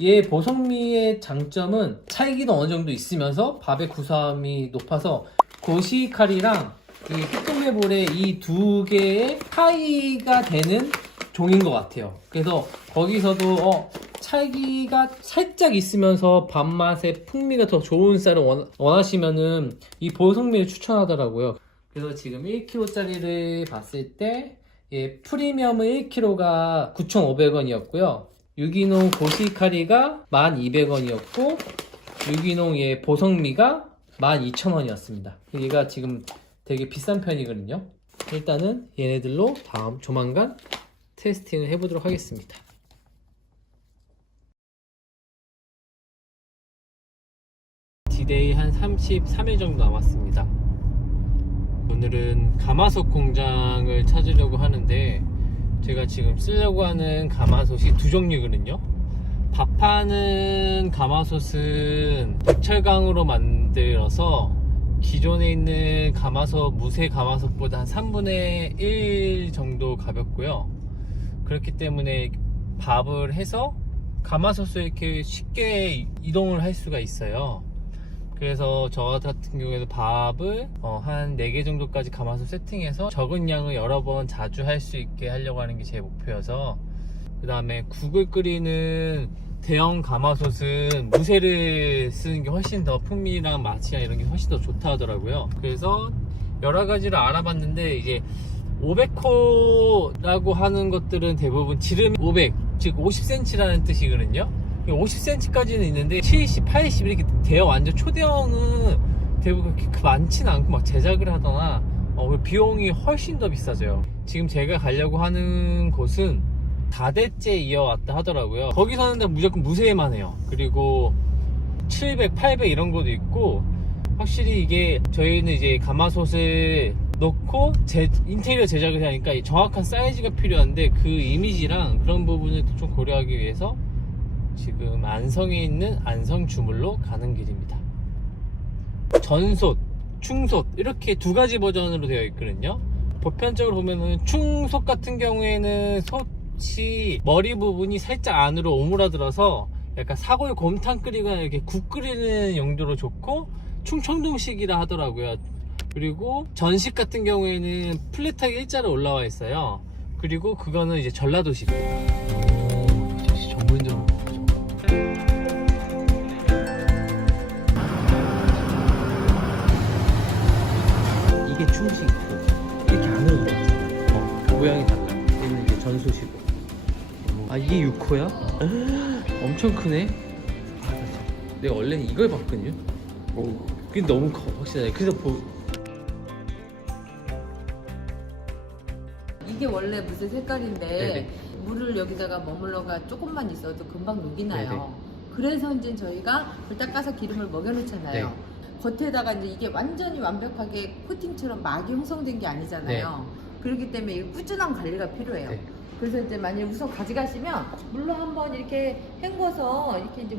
얘 보성미의 장점은 찰기도 어느 정도 있으면서 밥의 구수함이 높아서 고시칼이랑 이 삐뚤레볼에 이 두 개의 차이가 되는 종인 것 같아요. 그래서 거기서도 찰기가 살짝 있으면서 밥맛의 풍미가 더 좋은 쌀을 원하시면은 이 보성미를 추천하더라고요. 그래서 지금 1kg짜리를 봤을 때 예, 프리미엄은 1kg가 9,500원이었고요. 유기농 고시카리가 1,200원이었고 유기농 예, 보성미가 12,000원이었습니다. 얘가 지금 되게 비싼 편이거든요. 일단은 얘네들로 조만간 테스팅을 해보도록 하겠습니다. 디데이 한 33일 정도 남았습니다. 오늘은 가마솥 공장을 찾으려고 하는데 제가 지금 쓰려고 하는 가마솥이 두 종류거든요. 밥하는 가마솥은 백철강으로 만들어서 기존에 있는 가마솥, 무쇠 가마솥보다 한 3분의 1 정도 가볍고요. 그렇기 때문에 밥을 해서 가마솥을 이렇게 쉽게 이동을 할 수가 있어요. 그래서 저 같은 경우에도 밥을 한 4개 정도까지 가마솥 세팅해서 적은 양을 여러 번 자주 할 수 있게 하려고 하는 게 제 목표여서, 그 다음에 국을 끓이는 대형 가마솥은 무쇠를 쓰는 게 훨씬 더 풍미랑 맛이랑 이런 게 훨씬 더 좋다 하더라고요. 그래서 여러 가지를 알아봤는데 이제 500호라고 하는 것들은 대부분 지름 500, 즉 50cm라는 뜻이거든요. 50cm까지는 있는데 70, 80 이렇게 대형 완전 초대형은 대부분 그렇게 많지는 않고 막 제작을 하거나 비용이 훨씬 더 비싸져요. 지금 제가 가려고 하는 곳은 4대째 이어왔다 하더라고요. 거기서는 무조건 무쇠만 해요. 그리고 700, 800 이런 것도 있고, 확실히 이게 저희는 이제 가마솥을 넣고 인테리어 제작을 하니까 정확한 사이즈가 필요한데 그 이미지랑 그런 부분을 좀 고려하기 위해서 지금 안성에 있는 안성주물로 가는 길입니다. 전솥, 충솥 이렇게 두 가지 버전으로 되어 있거든요. 보편적으로 보면은 충솥 같은 경우에는 솥이 머리 부분이 살짝 안으로 오므라들어서 약간 사골 곰탕 끓이거나 이렇게 국 끓이는 용도로 좋고, 충청동식이라 하더라고요. 그리고 전식 같은 경우에는 플랫하게 일자로 올라와 있어요. 그리고 그거는 이제 전라도식. 역시 전문적으로. 이게 충식, 이렇게 안으로 들어갔잖아요. 모양이 달라. 얘는 이제 전소식으로. 아, 이게 6호야? 엄청 크네. 내가 원래는 이걸 봤거든요. 그게 너무 커, 확실히. 그래서 이게 원래 무슨 색깔인데 네네. 물을 여기다가 머물러가 조금만 있어도 금방 녹이 나요. 네네. 그래서 이제 저희가 불 닦아서 기름을 먹여놓잖아요. 네. 겉에다가 이제 이게 완전히 완벽하게 코팅처럼 막이 형성된 게 아니잖아요. 그렇기 때문에 이 꾸준한 관리가 필요해요. 네. 그래서 이제 만약에 우선 가져가시면 물로 한번 이렇게 헹궈서 이렇게 이제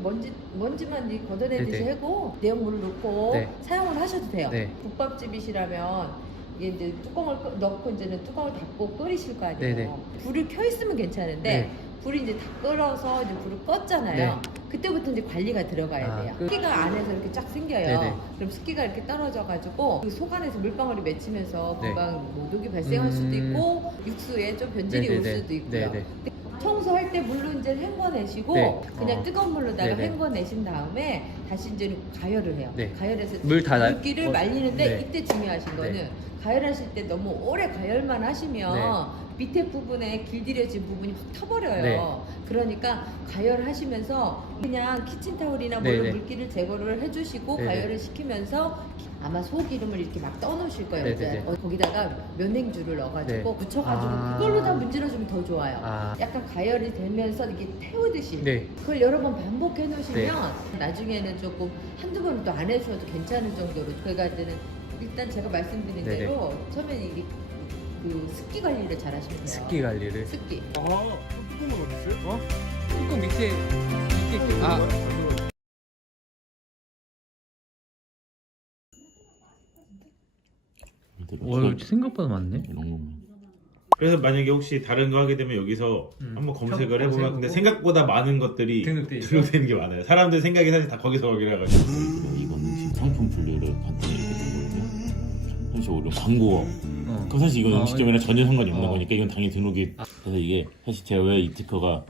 먼지만 이렇게 걷어내듯이 네네. 하고 내용물을 넣고 네. 사용을 하셔도 돼요. 네. 국밥집이시라면 이게 이제 뚜껑을 넣고 이제는 뚜껑을 닫고 끓이실 거 아니에요. 네네. 불을 켜 있으면 괜찮은데 네. 불이 이제 다 끓어서 이제 불을 껐잖아요. 네. 그때부터 이제 관리가 들어가야 돼요. 습기가 안에서 이렇게 쫙 생겨요. 네네. 그럼 습기가 이렇게 떨어져가지고 그 속 안에서 물방울이 맺히면서 네. 금방 모독이 발생할 수도 있고 육수에 좀 변질이 올 수도 있고요. 네네. 청소할 때 물로 이제 헹궈내시고 네. 그냥 뜨거운 물로다가 네네. 헹궈내신 다음에 다시 이제 가열을 해요. 네. 가열해서 물 다 물기를 말리는데 네. 이때 중요하신 거는 네. 가열하실 때 너무 오래 가열만 하시면 네. 밑에 부분에 길들여진 부분이 확 타버려요. 네. 그러니까 가열하시면서 그냥 키친타올이나 뭘로 네네. 물기를 제거를 해주시고 네네. 가열을 시키면서 아마 소기름을 이렇게 막 떠놓으실 거예요. 네네네. 이제 거기다가 면행주를 넣어가지고 네. 묻혀가지고 아. 그걸로 다 문질러주면 더 좋아요. 아. 약간 가열이 되면서 이렇게 태우듯이 네. 그걸 여러 번 반복해 놓으시면 나중에는 조금 한두 번 또 안 해주셔도 괜찮을 정도로 그러니까 일단 제가 말씀드린 네네. 대로 처음에 이게 그 그 습기 관리를 잘 하시면 돼요. 습기 관리를. 습기. 뚜껑은 어디 있어요? 뚜껑 밑에 생각보다 많네. 그래서 만약에 혹시 다른 거 하게 되면 여기서 한번 검색을 해보면 근데 생각보다 많은 것들이 등록되는 게 많아요. 사람들 생각이 사실 다 거기서 거기라 가지고. 이거는 지금 상품 분류를 간단히 이렇게 된 건데 사실 오히려 광고 그 사실 이건 음식점이랑 전혀 상관이 없는 거니까 이건 당연히 등록이 그래서 이게 사실 제가 왜 이 특허가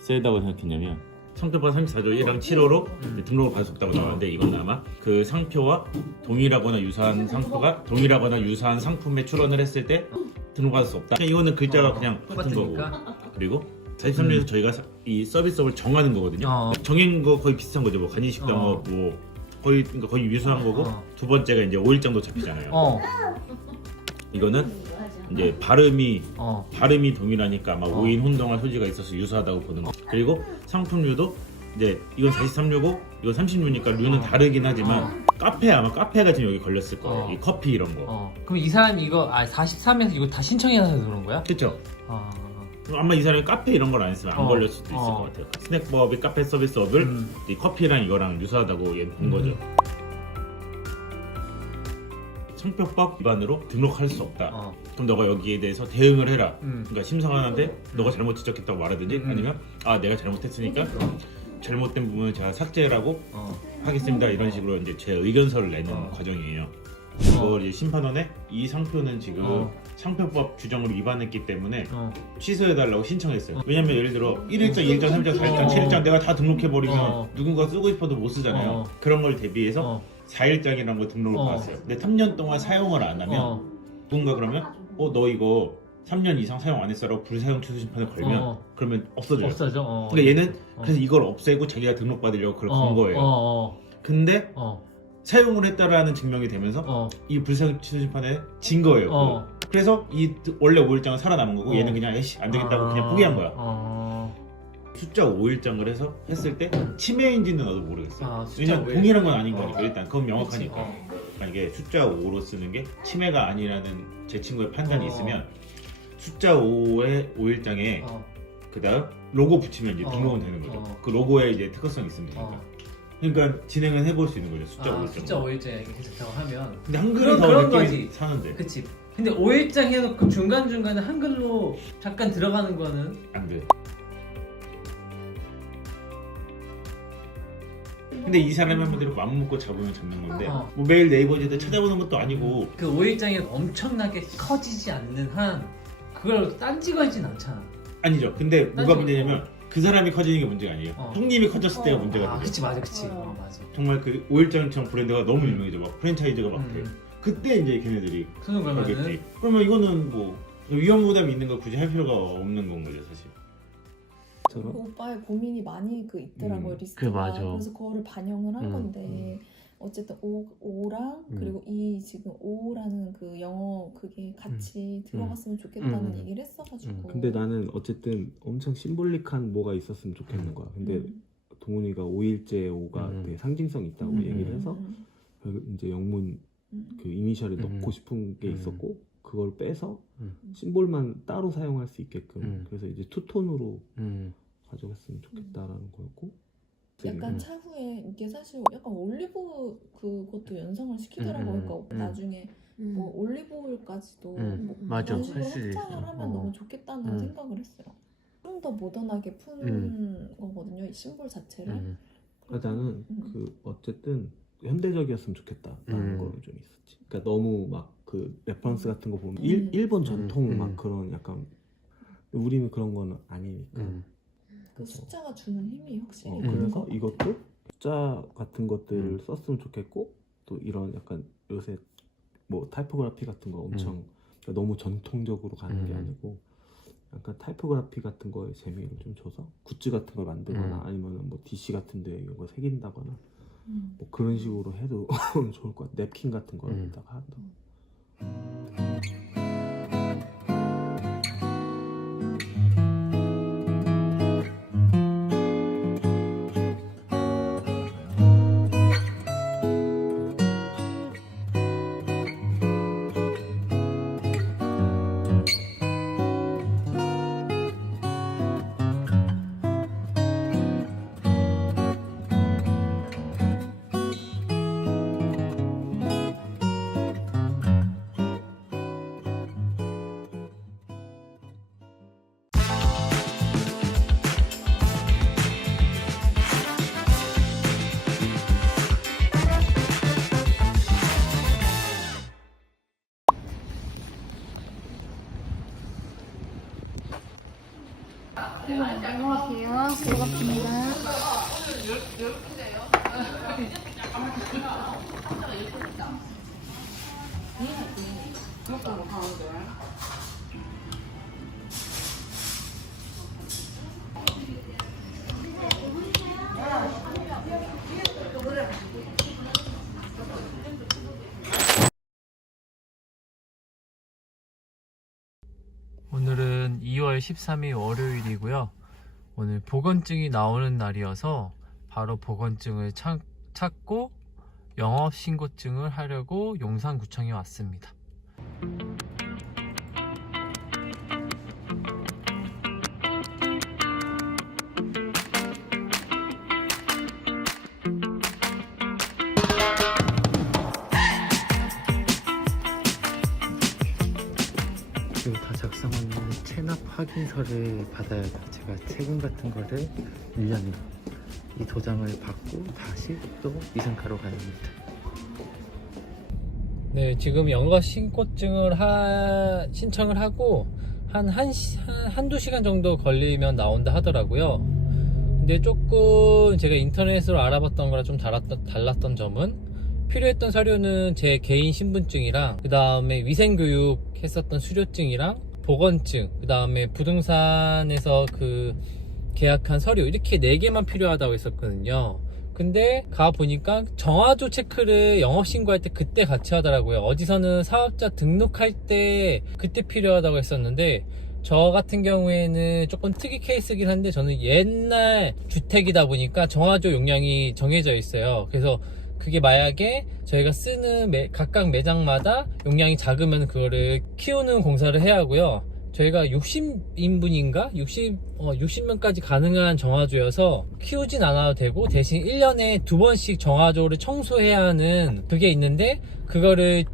세다고 생각했냐면 상표가 34조 1항 7호로 등록을 받을 수 없다고 나왔는데 이건 아마 그 상표와 동일하거나 유사한 상표가 동일하거나 유사한 상품에 출원을 했을 때 등록받을 수 없다. 이거는 글자가 그냥 같은 거고. 그리고 43조에서 저희가 이 서비스업을 정하는 거거든요. 정한 거 거의 비슷한 거죠. 뭐 간이식당업 뭐 거의 그러니까 거의 유사한 거고 두 번째가 이제 5일장도 잡히잖아요. 이거는 이제 발음이 동일하니까 아마 5인 혼동할 소지가 있어서 유사하다고 보는 거. 그리고 상품류도 이제 이건 43류고 이건 30류니까 류는 다르긴 하지만 카페가 지금 여기 걸렸을 거예요. 이 커피 이런 거. 그럼 이 사람이 이거 43에서 이거 다 신청해서 그런 거야? 그렇죠. 아마 이 사람이 카페 이런 걸 안 했으면 안 걸릴 수도 있을 것 같아요. 스낵법이 카페 서비스업을 이 커피랑 이거랑 유사하다고 얘는 본 거죠. 상표법 위반으로 등록할 수 없다. 그럼 너가 여기에 대해서 대응을 해라. 그러니까 심사하는데 너가 잘못 지적했다고 말하든지 아니면 내가 잘못했으니까 잘못된 부분은 제가 삭제라고 하겠습니다. 이런 식으로 이제 제 의견서를 내는 과정이에요. 이걸 이제 심판원에 이 상표는 지금 상표법 규정을 위반했기 때문에 취소해달라고 신청했어요. 왜냐면 예를 들어 1일장, 2일장, 3일장, 4일장, 7일장 내가 다 등록해버리면 누군가 쓰고 싶어도 못 쓰잖아요. 그런 걸 대비해서 4일장이라는 거 등록을 받았어요. 근데 3년 동안 사용을 안 하면 누군가 그러면 너 이거 3년 이상 사용 안 했어라고 불사용 취소 심판을 걸면 그러면 없어져요. 근데 얘는 그래서 이걸 없애고 자기가 등록받으려고 그걸 건 거예요. 근데 사용을 했다라는 증명이 되면서 이 불사용 취소 심판에 진 거예요. 그래서 이 원래 5일장은 살아남은 거고 얘는 그냥 안 되겠다고 그냥 포기한 거야. 숫자 5일장을 해서 했을 때 침해인지는 나도 모르겠어요. 왜냐면 동일한 건 아닌 거니까 일단 그건 명확하니까. 그러니까 이게 숫자 5로 쓰는 게 침해가 아니라는 제 친구의 판단이 있으면 숫자 5의 5일장에 그 다음 로고 붙이면 이제 등록은 되는 거죠. 그 로고에 이제 특허성이 있으면 되니까. 그러니까 진행은 해볼 수 있는 거죠. 숫자 5일장. 숫자 5일장에 괜찮다고 하면. 근데 한글이 더 느낌이 사는데. 그치. 근데 5일장 해놓고 중간중간에 한글로 잠깐 들어가는 거는 안 돼. 근데 이 사람이 한 번대로 마음 먹고 잡으면 잡는 건데 뭐 매일 네이버지도 찾아보는 것도 아니고 그 5일장이 엄청나게 커지지 않는 한 그걸 딴지거리진 않잖아. 아니죠. 근데 뭐가 문제냐면 그 사람이 커지는 게 문제가 아니에요. 형님이 커졌을 때가 문제가 되죠. 그치 맞아. 맞아. 정말 그 5일장처럼 브랜드가 너무 유명해져. 막 프랜차이즈가 막 돼. 그때 이제 걔네들이 그러면은 그러면 이거는 뭐 위험 부담이 있는 걸 굳이 할 필요가 없는 건 거죠 사실. 그 오빠의 고민이 많이 있더라고요 리스트가. 맞아. 그래서 그거를 반영을 한 건데 어쨌든 5랑 그리고 이 지금 5라는 그 영어 그게 같이 들어갔으면 좋겠다는 얘기를 했어가지고. 근데 나는 어쨌든 엄청 심볼릭한 뭐가 있었으면 좋겠는 거야. 근데 동훈이가 5일째 5가 되게 상징성이 있다고 얘기를 해서 이제 영문 그 이니셜을 넣고 싶은 게 있었고 그걸 빼서 심볼만 따로 사용할 수 있게끔 그래서 이제 투톤으로 가져갔으면 좋겠다라는 거였고 약간 차후에 이게 사실 약간 올리브 그것도 연상을 시키더라고요. 그러니까 나중에 뭐 올리브 오일까지도 뭐 맞아. 그런 식으로 확장을 하면 너무 좋겠다는 생각을 했어요. 좀 더 모던하게 푸는 거거든요. 이 심볼 자체를. 그러니까 나는 그 어쨌든 현대적이었으면 좋겠다라는 거 좀 있었지. 그러니까 너무 막 그 레퍼런스 같은 거 보면 일본 전통 막 그런 약간 우리는 그런 거는 아니니까. 그 숫자가 주는 힘이 확실히 그래서 이것도 숫자 같은 것들을 썼으면 좋겠고 또 이런 약간 요새 뭐 타이포그래피 같은 거 엄청 그러니까 너무 전통적으로 가는 게 아니고 약간 타이포그래피 같은 거에 재미를 좀 줘서 굿즈 같은 걸 만들거나 아니면 뭐 DC 같은 데 이런 거 새긴다거나 뭐 그런 식으로 해도 좋을 것 같아. 냅킨 같은 거에다가 한다. 안녕하세요. 반갑습니다. 오늘은 2월 13일 월요일이고요. 오늘 보건증이 나오는 날이어서 바로 보건증을 찾고 영업신고증을 하려고 용산구청에 왔습니다. 지금 다 작성하는 체납 확인서를 받아야 돼요. 제가 세금 같은 거를 1년에 이 도장을 받고 다시 또 위생카로 가야 합니다. 네, 지금 영업신고증을 신청을 하고 한두 시간 정도 걸리면 나온다 하더라고요. 근데 조금 제가 인터넷으로 알아봤던 거랑 좀 달랐던 점은 필요했던 서류는 제 개인 신분증이랑 그 다음에 위생교육 했었던 수료증이랑 보건증, 그 다음에 부동산에서 그 계약한 서류 이렇게 4개만 필요하다고 했었거든요. 근데 가보니까 정화조 체크를 영업신고할 때 그때 같이 하더라고요. 어디서는 사업자 등록할 때 그때 필요하다고 했었는데 저 같은 경우에는 조금 특이 케이스긴 한데 저는 옛날 주택이다 보니까 정화조 용량이 정해져 있어요. 그래서 그게 만약에 저희가 쓰는 각각 매장마다 용량이 작으면 그거를 키우는 공사를 해야 하고요. 저희가 60인분인가? 60명까지 가능한 정화조여서 키우진 않아도 되고 대신 1년에 2번씩 정화조를 청소해야 하는 그게 있는데 그거를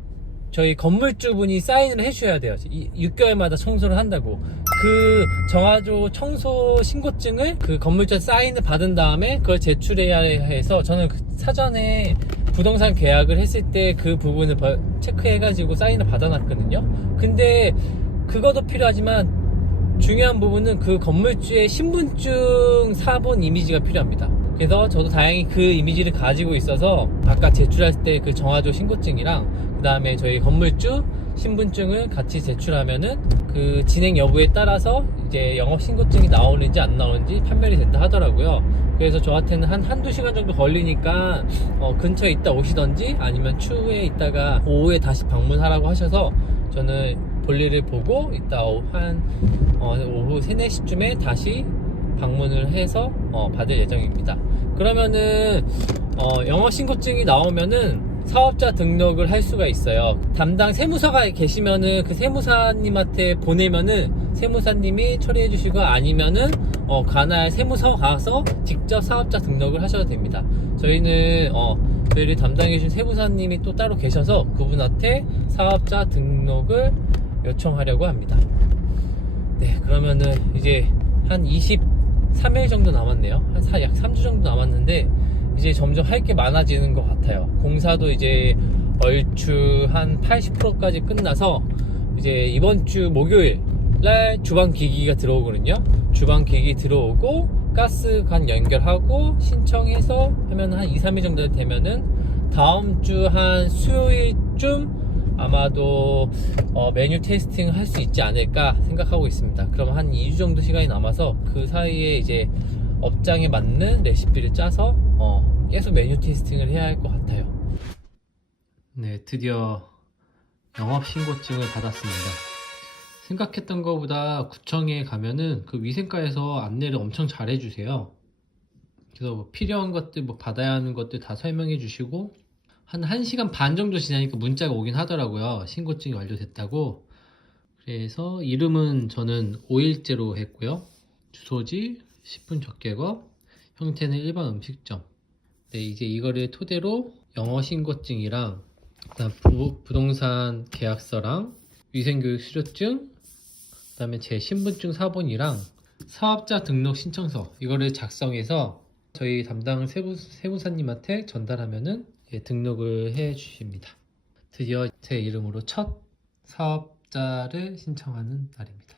저희 건물주분이 사인을 해주셔야 돼요. 6개월마다 청소를 한다고. 그 정화조 청소 신고증을 그 건물주 사인을 받은 다음에 그걸 제출해야 해서 저는 사전에 부동산 계약을 했을 때 그 부분을 체크해가지고 사인을 받아놨거든요. 근데 그것도 필요하지만 중요한 부분은 그 건물주의 신분증 사본 이미지가 필요합니다. 그래서 저도 다행히 그 이미지를 가지고 있어서 아까 제출할 때 그 정화조 신고증이랑 그 다음에 저희 건물주 신분증을 같이 제출하면은 그 진행 여부에 따라서 이제 영업신고증이 나오는지 안 나오는지 판별이 된다 하더라고요. 그래서 저한테는 한두 시간 정도 걸리니까 근처에 있다 오시던지 아니면 추후에 있다가 오후에 다시 방문하라고 하셔서 저는 볼일을 보고 이따 오후 3, 4시쯤에 다시 방문을 해서 받을 예정입니다. 그러면은 영업신고증이 나오면은 사업자 등록을 할 수가 있어요. 담당 세무사가 계시면은 그 세무사님한테 보내면은 세무사님이 처리해 주시고 아니면은 관할 세무서 가서 직접 사업자 등록을 하셔도 됩니다. 저희는 저희를 담당해 주신 세무사님이 또 따로 계셔서 그분한테 사업자 등록을 요청하려고 합니다. 네, 그러면은 이제 한 23일 정도 남았네요. 약 3주 정도 남았는데 이제 점점 할 게 많아지는 것 같아요. 공사도 이제 얼추 한 80%까지 끝나서 이제 이번 주 목요일 날 주방기기가 들어오거든요. 주방기기 들어오고 가스관 연결하고 신청해서 하면 한 2, 3일 정도 되면은 다음 주 한 수요일쯤 아마도 메뉴 테스팅 할 수 있지 않을까 생각하고 있습니다. 그럼 한 2주 정도 시간이 남아서 그 사이에 이제 업장에 맞는 레시피를 짜서 계속 메뉴 테스팅을 해야 할 것 같아요. 네, 드디어 영업신고증을 받았습니다. 생각했던 것보다 구청에 가면은 그 위생과에서 안내를 엄청 잘 해주세요. 그래서 뭐 필요한 것들, 뭐 받아야 하는 것들 다 설명해 주시고 한 1시간 반 정도 지나니까 문자가 오긴 하더라고요. 신고증이 완료됐다고. 그래서 이름은 저는 5일째로 했고요. 주소지 10분 적개거, 형태는 일반 음식점. 네, 이제 이거를 토대로 영어신고증이랑 그다음 부동산 계약서랑 위생교육 수료증, 그 다음에 제 신분증 사본이랑 사업자 등록 신청서 이거를 작성해서 저희 담당 세무사님한테 전달하면은 등록을 해 주십니다. 드디어 제 이름으로 첫 사업자를 신청하는 날입니다.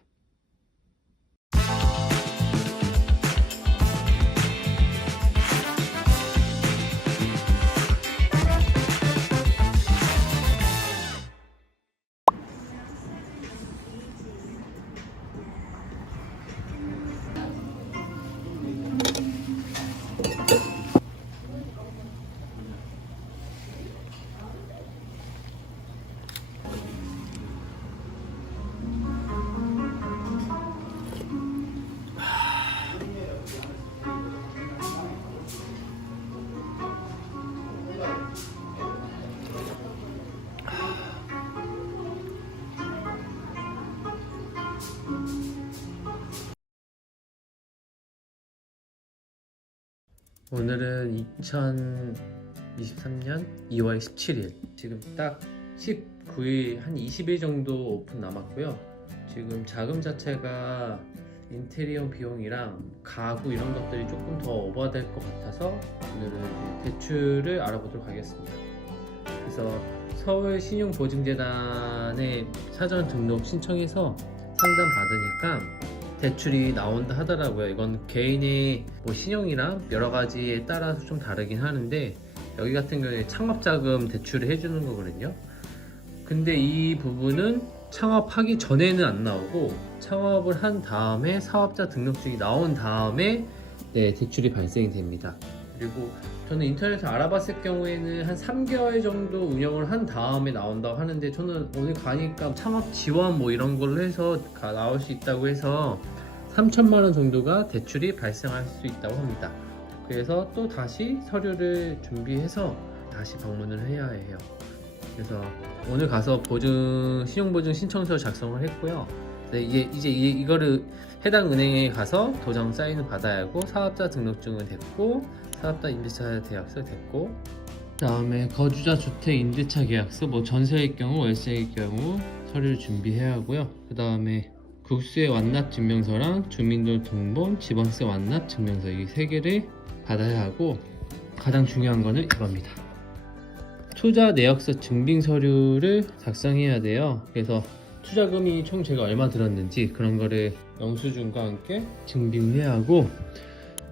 오늘은 2023년 2월 17일. 지금 딱 19일, 한 20일 정도 오픈 남았고요. 지금 자금 자체가 인테리어 비용이랑 가구 이런 것들이 조금 더 오버될 것 같아서 오늘은 대출을 알아보도록 하겠습니다. 그래서 서울신용보증재단에 사전 등록 신청해서 상담 받으니까 대출이 나온다 하더라고요. 이건 개인의 뭐 신용이랑 여러 가지에 따라서 좀 다르긴 하는데 여기 같은 경우에 창업자금 대출을 해주는 거거든요. 근데 이 부분은 창업하기 전에는 안 나오고 창업을 한 다음에 사업자 등록증이 나온 다음에 대출이 발생이 됩니다. 그리고 저는 인터넷에서 알아봤을 경우에는 한 3개월 정도 운영을 한 다음에 나온다고 하는데 저는 오늘 가니까 창업 지원 뭐 이런 걸로 해서 나올 수 있다고 해서 3천만 원 정도가 대출이 발생할 수 있다고 합니다. 그래서 또 다시 서류를 준비해서 다시 방문을 해야 해요. 그래서 오늘 가서 신용보증 신청서 작성을 했고요. 이제 이거를 해당 은행에 가서 도장 사인을 받아야 하고 사업자 등록증은 됐고 사업자 임대차 계약서 됐고 그다음에 거주자 주택 임대차 계약서 뭐 전세일 경우 월세일 경우 서류를 준비해야 하고요. 그다음에 국수의 완납 증명서랑 주민등록등본, 지방세 완납 증명서 이 3개를 받아야 하고 가장 중요한 거는 이겁니다. 투자 내역서 증빙 서류를 작성해야 돼요. 그래서 투자금이 총 제가 얼마 들었는지 그런 거를 영수증과 함께 증빙을 해야 하고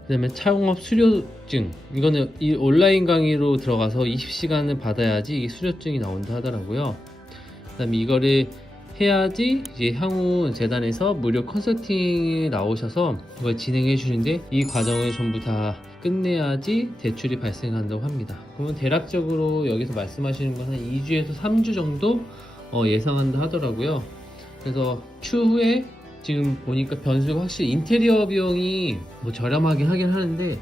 그 다음에 창업 수료증 이거는 이 온라인 강의로 들어가서 20시간을 받아야지 이 수료증이 나온다 하더라고요. 그 다음에 이거를 해야지 이제 향후 재단에서 무료 컨설팅이 나오셔서 그걸 진행해 주는데 이 과정을 전부 다 끝내야지 대출이 발생한다고 합니다. 그러면 대략적으로 여기서 말씀하시는 건 한 2주에서 3주 정도 예상한다 하더라고요. 그래서 추후에 지금 보니까 변수가 확실히 인테리어 비용이 뭐 저렴하긴 하긴 하는데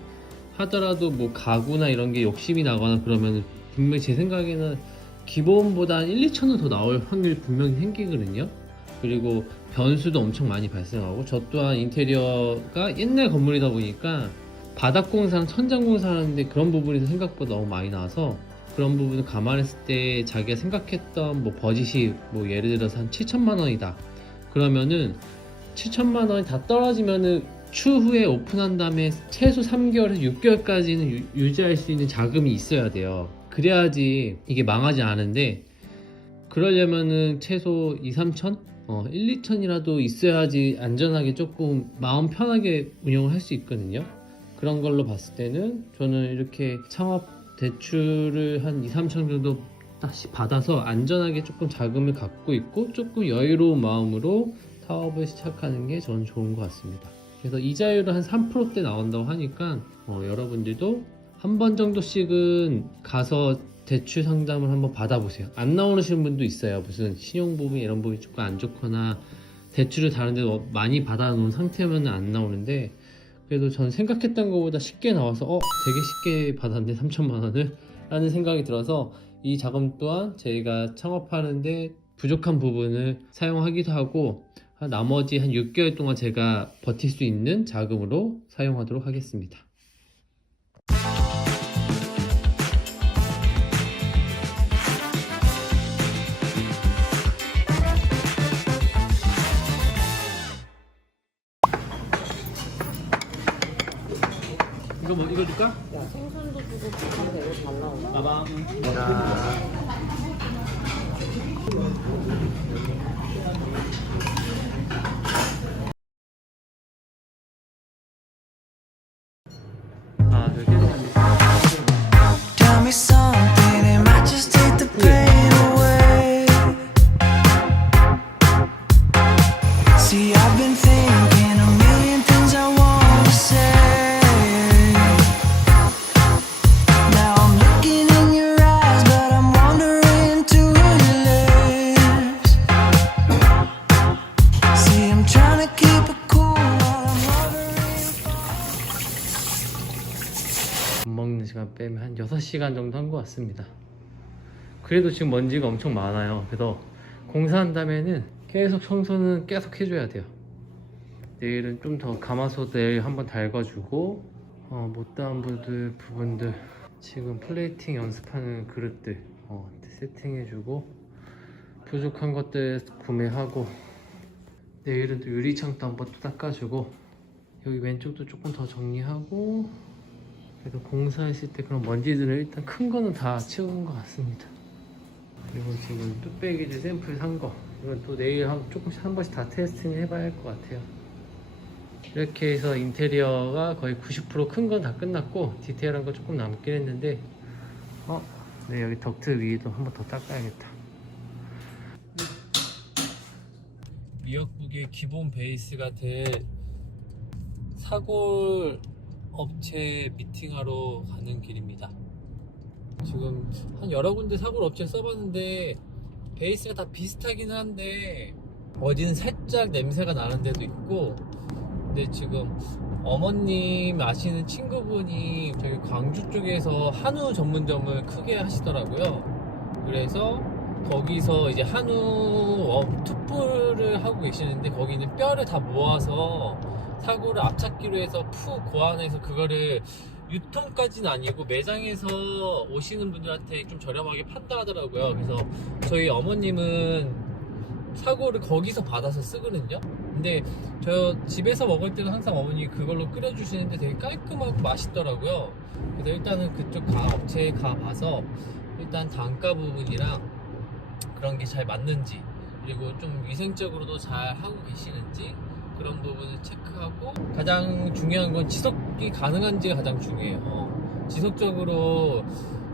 하더라도 뭐 가구나 이런 게 욕심이 나거나 그러면 분명히 제 생각에는 기본보다 한 1, 2천 원 더 나올 확률이 분명히 생기거든요. 그리고 변수도 엄청 많이 발생하고 저 또한 인테리어가 옛날 건물이다 보니까 바닥공사랑 천장공사 하는데 그런 부분에서 생각보다 너무 많이 나와서 그런 부분을 감안했을 때 자기가 생각했던 뭐 버짓이 뭐 예를 들어서 한 7천만 원이다 그러면은 7천만 원이 다 떨어지면은 추후에 오픈한 다음에 최소 3개월에서 6개월까지는 유지할 수 있는 자금이 있어야 돼요. 그래야지 이게 망하지 않은데 그러려면은 최소 2, 3천? 1, 2천이라도 있어야지 안전하게 조금 마음 편하게 운영을 할 수 있거든요. 그런 걸로 봤을 때는 저는 이렇게 창업 대출을 한 2, 3천 정도 다시 받아서 안전하게 조금 자금을 갖고 있고 조금 여유로운 마음으로 사업을 시작하는 게 저는 좋은 것 같습니다. 그래서 이자율은 한 3%대 나온다고 하니까 여러분들도 한 번 정도씩은 가서 대출 상담을 한번 받아보세요. 안 나오시는 분도 있어요. 무슨 신용 부분이 이런 부분이 조금 안 좋거나 대출을 다른 데 많이 받아놓은 상태면 안 나오는데 그래도 전 생각했던 것보다 쉽게 나와서 되게 쉽게 받았네 3천만 원을 라는 생각이 들어서 이 자금 또한 저희가 창업하는데 부족한 부분을 사용하기도 하고 나머지 한 6개월 동안 제가 버틸 수 있는 자금으로 사용하도록 하겠습니다. 이거 줄까? 야, 생선도 주고 북한 배로 잘 나오나? 봐봐. Tell me something, it might just take the pain away. See, I've been thinking a million things I wanna say. Now I'm looking in your eyes, but I'm wandering to your lips. See, I'm trying to keep it cool while I'm hovering. 밥 먹는 시간 빼면 한 6시간 정도 한 것 같습니다. 그래도 지금 먼지가 엄청 많아요. 그래서 공사한다면은 계속 청소는 계속 해줘야 돼요. 내일은 좀 더 가마솥에 한번 달궈주고 못다운보드 부분들 지금 플레이팅 연습하는 그릇들 세팅해주고 부족한 것들 구매하고 내일은 또 유리창도 한번 또 닦아주고 여기 왼쪽도 조금 더 정리하고 그래도 공사했을 때 그런 먼지들을 일단 큰 거는 다 치우는 것 같습니다. 그리고 지금 뚝배기들 샘플 산 거 이건 또 내일 조금씩 한 번씩 다 테스팅 해봐야 할 것 같아요. 이렇게 해서 인테리어가 거의 90% 큰 건 다 끝났고 디테일한 거 조금 남긴 했는데 네, 여기 덕트 위에도 한 번 더 닦아야겠다. 미역국의 기본 베이스가 될 사골 업체 미팅하러 가는 길입니다. 지금 한 여러 군데 사골 업체 써봤는데 베이스가 다 비슷하긴 한데 어디는 살짝 냄새가 나는 데도 있고, 근데 지금 어머님 아시는 친구분이 저기 광주 쪽에서 한우 전문점을 크게 하시더라고요. 그래서 거기서 이제 한우 투뿔을 하고 계시는데 거기는 뼈를 다 모아서 사골을 앞찾기로 해서 푹 고안해서 그거를 유통까지는 아니고 매장에서 오시는 분들한테 좀 저렴하게 판다 하더라고요. 그래서 저희 어머님은 사골을 거기서 받아서 쓰거든요. 근데 저 집에서 먹을 때는 항상 어머니 그걸로 끓여주시는데 되게 깔끔하고 맛있더라고요. 그래서 일단은 그쪽 업체에 가봐서 일단 단가 부분이랑 그런 게 잘 맞는지, 그리고 좀 위생적으로도 잘 하고 계시는지 그런 부분을 체크하고, 가장 중요한 건 지속이 가능한지가 가장 중요해요. 지속적으로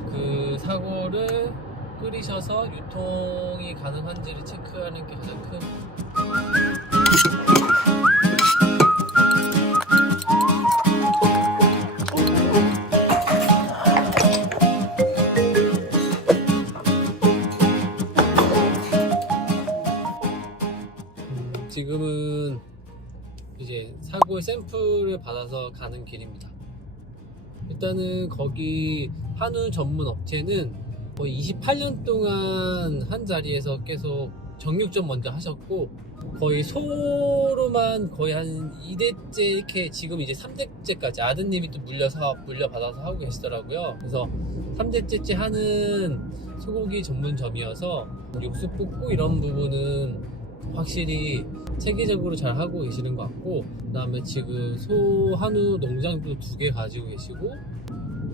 그 사골을 끓이셔서 유통이 가능한지를 체크하는 게 가장 큰. 지금은 이제 사골 샘플을 받아서 가는 길입니다. 일단은 거기 한우 전문 업체는 거의 28년 동안 한 자리에서 계속 정육점 먼저 하셨고, 거의 소로만 거의 한 2대째 이렇게 지금 이제 3대째까지 아드님이 또 물려받아서 하고 계시더라고요. 그래서 3대째 하는 소고기 전문점이어서 육수 볶고 이런 부분은 확실히 체계적으로 잘 하고 계시는 것 같고, 그 다음에 지금 소 한우 농장도 2개 가지고 계시고,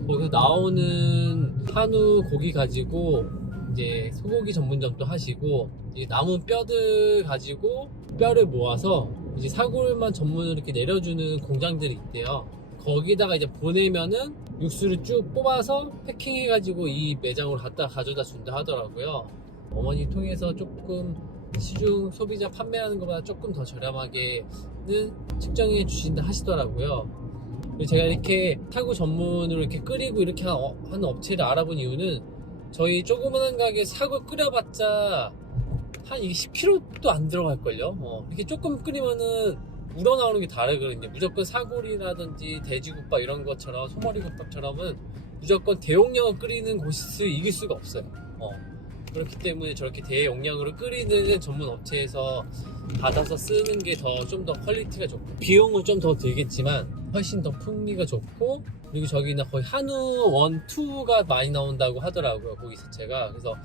거기서 나오는 한우 고기 가지고 이제 소고기 전문점도 하시고, 이제 남은 뼈들 가지고 뼈를 모아서 이제 사골만 전문으로 이렇게 내려주는 공장들이 있대요. 거기다가 이제 보내면은 육수를 쭉 뽑아서 패킹해가지고 이 매장으로 가져다 준다 하더라고요. 어머니 통해서 조금 시중 소비자 판매하는 것보다 조금 더 저렴하게는 측정해 주신다 하시더라고요. 제가 이렇게 사골 전문으로 이렇게 끓이고 이렇게 하는 업체를 알아본 이유는, 저희 조그만한 가게 사골 끓여봤자 한 10kg도 안 들어갈걸요. 이렇게 조금 끓이면은 우러나오는 게 다르거든요. 무조건 사골이라든지 돼지국밥 이런 것처럼, 소머리국밥처럼은 무조건 대용량을 끓이는 곳을 이길 수가 없어요. 그렇기 때문에 저렇게 대용량으로 끓이는 전문 업체에서 받아서 쓰는 게 좀 더 퀄리티가 좋고, 비용은 좀 더 들겠지만 훨씬 더 풍미가 좋고, 그리고 저기는 거의 한우 1, 2가 많이 나온다고 하더라고요, 고기 자체가. 그래서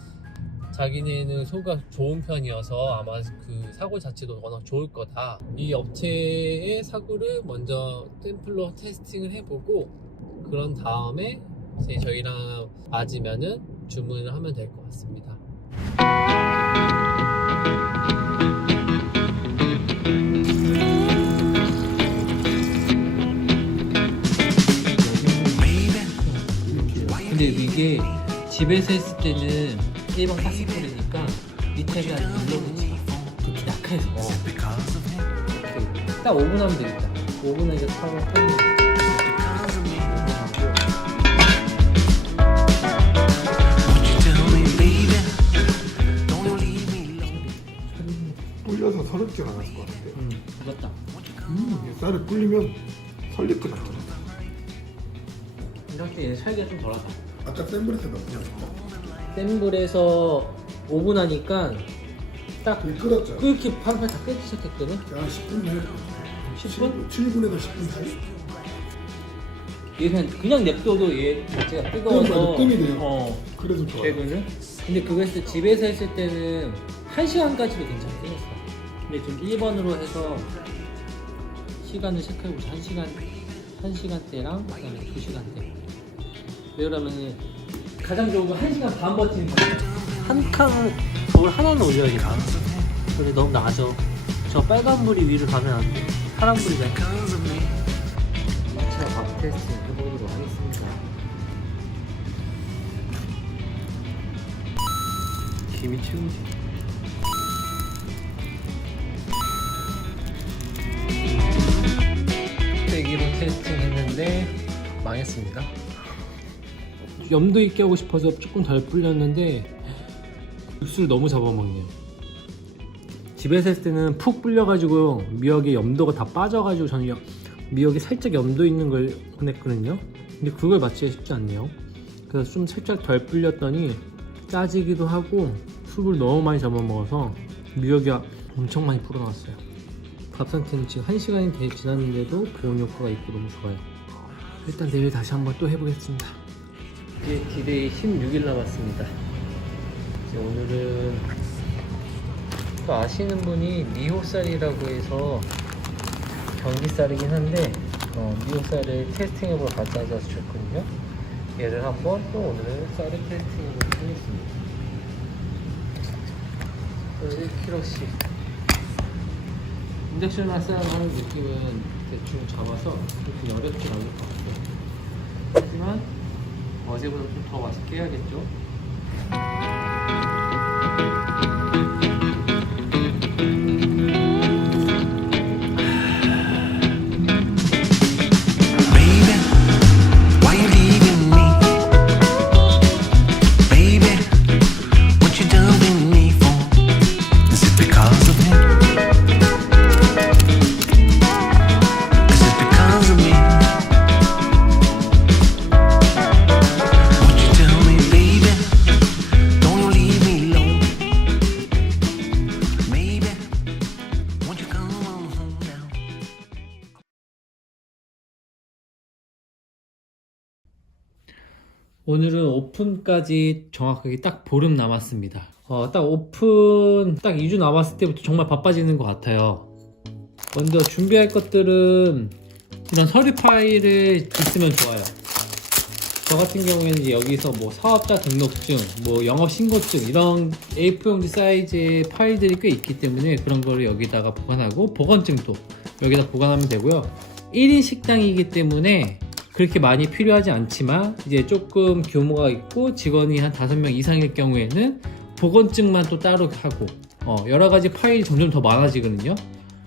자기네는 소가 좋은 편이어서 아마 그 사골 자체도 워낙 좋을 거다. 이 업체의 사골을 먼저 샘플로 테스팅을 해보고, 그런 다음에 이제 저희랑 맞으면은 주문을 하면 될 것 같습니다. 근데 이게 집에서 했을 때는 일반 가스불이니까 밑에가 눌러붙지 되게 약해서 딱 5분 하면 되겠다. 5분에 이제 타고 끓이면 불려서 서럽지 않았을 것 같아요. 익었다. 쌀을 불리면 설릴 것 같더라고요. 이렇게 살기가 좀 덜하다. 아까 센 불에서 몇 분이었어? 센 불에서 5분 하니까 딱 끓었죠? 끓기 팔팔 다 끓기 시작했거든? 한 10분 해. 10분? 7분에서 10분 사이? 얘 그냥 냅둬도 얘 자체가 뜨거워서 뜸이 돼요. 그래서 좋아요. 되거든요. 근데 그거 했을 때 집에서 했을 때는 1시간까지도 괜찮게 했어. 근데 좀 1번으로 해서 시간을 체크해보자. 1시간대랑 그다음에 2시간대. 왜 그러면은 가장 좋은 건 1시간 반 버티는 거예요. 한 칸을 돌 하나는 올려야겠다. 근데 너무 낮아. 저 빨간불이 위로 가면 안 돼. 파란불이 돼. 2차 밥 테스트 해보도록 하겠습니다. 김이 최고지. 빼기로 테스팅 했는데 망했습니다. 염도 있게 하고 싶어서 조금 덜 불렸는데 육수를 너무 잡아먹네요. 집에서 했을 때는 푹 불려가지고 미역의 염도가 다 빠져가지고 저는 미역에 살짝 염도 있는 걸 보냈거든요. 근데 그걸 맞추기가 쉽지 않네요. 그래서 좀 살짝 덜 불렸더니 짜지기도 하고 술을 너무 많이 잡아먹어서 미역이 엄청 많이 불어나왔어요. 밥 상태는 지금 1시간이 지났는데도 보온 효과가 있고 너무 좋아요. 일단 내일 다시 한번 또 해보겠습니다. 이제 디데이 16일 남았습니다. 이제 오늘은 또 아시는 분이 미호쌀이라고 해서 경기쌀이긴 한데 미호쌀을 테스팅해보러 가자 주셨거든요. 얘를 한번 또 오늘 쌀을 테스팅해보도록 하겠습니다. 1kg씩 인덕션 쌀 하는 느낌은 대충 잡아서 그렇게 어렵지 않을 것 같아요. 하지만 어제보다 좀 더 맛있게 해야겠죠. 오늘은 오픈까지 정확하게 딱 보름 남았습니다. 딱 오픈 딱 2주 남았을 때부터 정말 바빠지는 것 같아요. 먼저 준비할 것들은 이런 서류 파일을 있으면 좋아요. 저 같은 경우에는 이제 여기서 뭐 사업자 등록증, 뭐 영업 신고증 이런 A4용지 사이즈의 파일들이 꽤 있기 때문에 그런 거를 여기다가 보관하고 보건증도 여기다 보관하면 되고요. 1인 식당이기 때문에 그렇게 많이 필요하지 않지만 이제 조금 규모가 있고 직원이 한 5명 이상일 경우에는 보건증만 또 따로 하고 여러 가지 파일이 점점 더 많아지거든요.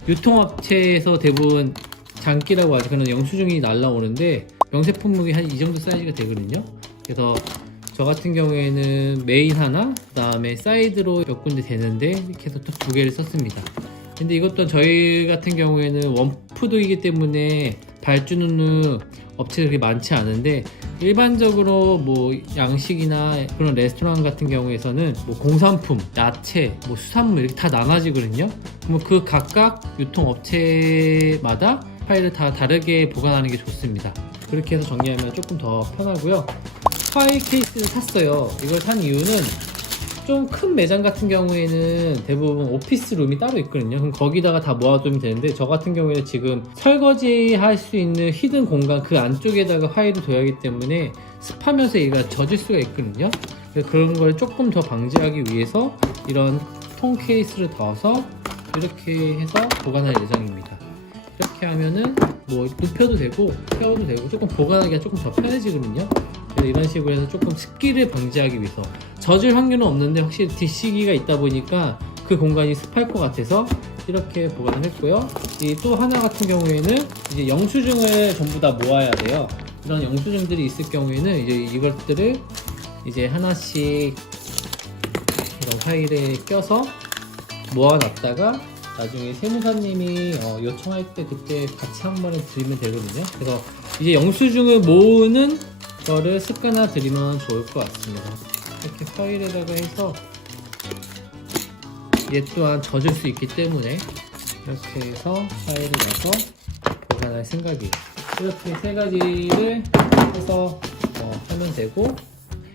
유통업체에서 대부분 장기라고 하죠. 그런 영수증이 날라오는데 명세품목이 한 이 정도 사이즈가 되거든요. 그래서 저 같은 경우에는 메인 하나, 그 다음에 사이드로 몇 군데 되는데 이렇게 해서 또 2개를 썼습니다. 근데 이것도 저희 같은 경우에는 원푸드이기 때문에 발주는 업체가 그렇게 많지 않은데 일반적으로 뭐 양식이나 그런 레스토랑 같은 경우에서는 뭐 공산품, 야채, 뭐 수산물 이렇게 다 나눠지거든요. 그럼 그 각각 유통업체마다 파일을 다 다르게 보관하는 게 좋습니다. 그렇게 해서 정리하면 조금 더 편하고요. 파일 케이스를 샀어요. 이걸 산 이유는 좀 큰 매장 같은 경우에는 대부분 오피스 룸이 따로 있거든요. 그럼 거기다가 다 모아두면 되는데 저 같은 경우에는 지금 설거지 할 수 있는 히든 공간 그 안쪽에다가 파일을 둬야 하기 때문에 습하면서 얘가 젖을 수가 있거든요. 그래서 그런 걸 조금 더 방지하기 위해서 이런 통 케이스를 넣어서 이렇게 해서 보관할 예정입니다. 이렇게 하면은 뭐 눕혀도 되고 펴도 되고 조금 보관하기가 조금 더 편해지거든요. 그래서 이런 식으로 해서 조금 습기를 방지하기 위해서 젖을 확률은 없는데 확실히 뒷시기가 있다 보니까 그 공간이 습할 것 같아서 이렇게 보관을 했고요. 이 또 하나 같은 경우에는 이제 영수증을 전부 다 모아야 돼요. 이런 영수증들이 있을 경우에는 이제 이것들을 이제 하나씩 이런 파일에 껴서 모아놨다가 나중에 세무사님이 요청할 때 그때 같이 한 번에 드리면 되거든요. 그래서 이제 영수증을 모으는 거를 습관화 드리면 좋을 것 같습니다. 이렇게 파일에다가 해서 얘 또한 젖을 수 있기 때문에 이렇게 해서 파일을 넣어서 보관할 생각이에요. 이렇게 세 가지를 해서 하면 되고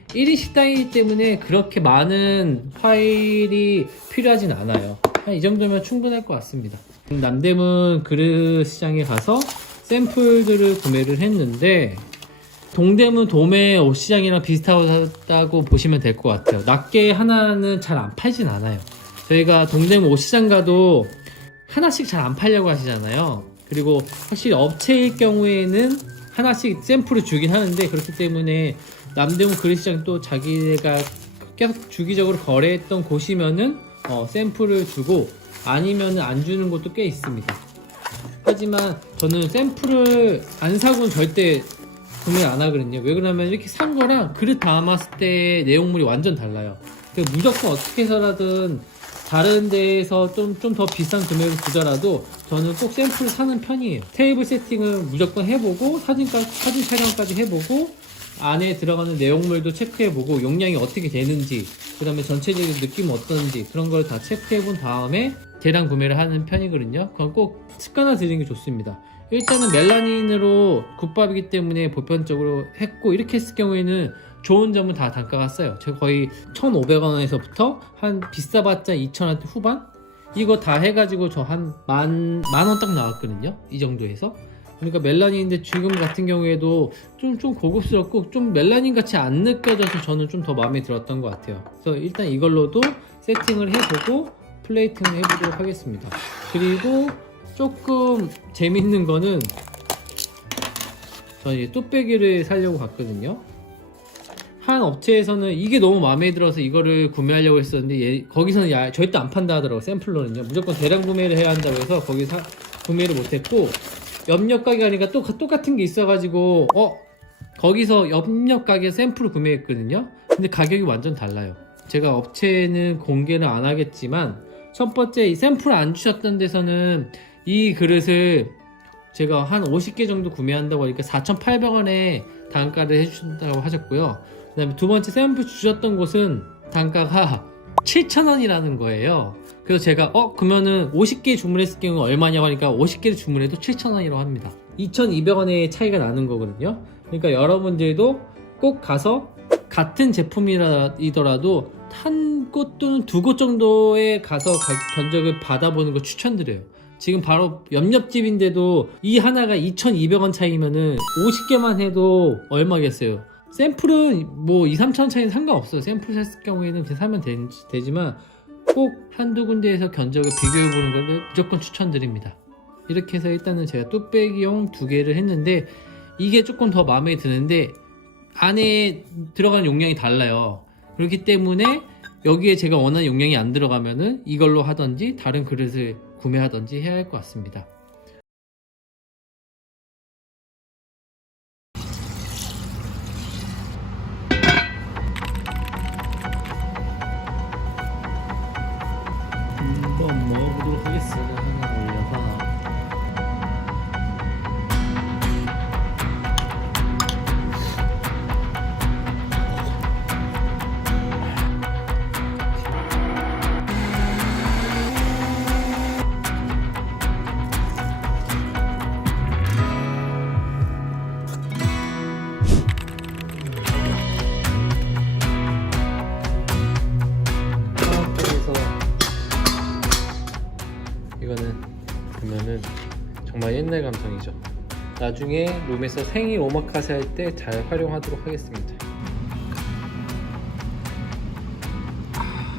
1인 식당이기 때문에 그렇게 많은 파일이 필요하진 않아요. 한 이 정도면 충분할 것 같습니다. 남대문 그릇 시장에 가서 샘플들을 구매를 했는데 동대문 도매 옷시장이랑 비슷하다고 보시면 될 것 같아요. 낱개 하나는 잘 안 팔진 않아요. 저희가 동대문 옷시장 가도 하나씩 잘 안 팔려고 하시잖아요. 그리고 확실히 업체일 경우에는 하나씩 샘플을 주긴 하는데, 그렇기 때문에 남대문 그릇시장 또 자기가 계속 주기적으로 거래했던 곳이면은 샘플을 주고, 아니면은 안 주는 곳도 꽤 있습니다. 하지만 저는 샘플을 안 사고는 절대 구매 안 하거든요. 왜 그러냐면 이렇게 산 거랑 그릇 담았을 때 내용물이 완전 달라요. 무조건 어떻게 해서라든 다른 데에서 좀 더 비싼 금액을 주더라도 저는 꼭 샘플을 사는 편이에요. 테이블 세팅을 무조건 해보고 사진 촬영까지 해보고 안에 들어가는 내용물도 체크해보고 용량이 어떻게 되는지, 그 다음에 전체적인 느낌은 어떤지 그런 걸 다 체크해본 다음에 대량 구매를 하는 편이거든요. 그건 꼭 습관화 들이는 게 좋습니다. 일단은 멜라닌으로 국밥이기 때문에 보편적으로 했고, 이렇게 했을 경우에는 좋은 점은 다 단가가 싸요. 제가 거의 1,500원에서부터 한 비싸봤자 2,000원 후반? 이거 다 해가지고 저 한 만 원 딱 나왔거든요. 이 정도에서. 그러니까 멜라닌인데 지금 같은 경우에도 좀 고급스럽고 좀 멜라닌 같이 안 느껴져서 저는 좀 더 마음에 들었던 것 같아요. 그래서 일단 이걸로도 세팅을 해보고 플레이팅을 해보도록 하겠습니다. 그리고 조금 재밌는 거는 저는 이제 뚝배기를 사려고 갔거든요. 한 업체에서는 이게 너무 마음에 들어서 이거를 구매하려고 했었는데 거기서는 절대 안 판다 하더라고요. 샘플로는요. 무조건 대량 구매를 해야 한다고 해서 거기서 구매를 못했고, 옆옆 가게 가니까 또 똑같은 게 있어가지고 거기서 옆옆 가게 샘플을 구매했거든요. 근데 가격이 완전 달라요. 제가 업체는 공개는 안 하겠지만 첫 번째 이 샘플 안 주셨던 데서는 이 그릇을 제가 한 50개 정도 구매한다고 하니까 4,800원에 단가를 해주신다고 하셨고요. 그 다음에 두 번째 샘플 주셨던 곳은 단가가 7,000원이라는 거예요. 그래서 제가 그러면은 50개 주문했을 경우 얼마냐고 하니까 50개를 주문해도 7,000원이라고 합니다. 2,200원의 차이가 나는 거거든요. 그러니까 여러분들도 꼭 가서 같은 제품이더라도 한 곳 또는 두 곳 정도에 가서 견적을 받아보는 거 추천드려요. 지금 바로 옆집인데도 이 하나가 2,200원 차이면은 50개만 해도 얼마겠어요. 샘플은 뭐 2-3,000원 차이는 상관없어요. 샘플 샀을 경우에는 그냥 사면 되지만 꼭 한두 군데에서 견적을 비교해보는 걸 무조건 추천드립니다. 이렇게 해서 일단은 제가 뚝배기용 2개를 했는데 이게 조금 더 마음에 드는데 안에 들어가는 용량이 달라요. 그렇기 때문에 여기에 제가 원하는 용량이 안 들어가면은 이걸로 하던지 다른 그릇을 구매하던지 해야 할 것 같습니다. 한번 먹어보도록 하겠습니다. 하나 올려서 이거는 보면은 정말 옛날 감성이죠. 나중에 룸에서 생일 오마카세 할 때 잘 활용하도록 하겠습니다.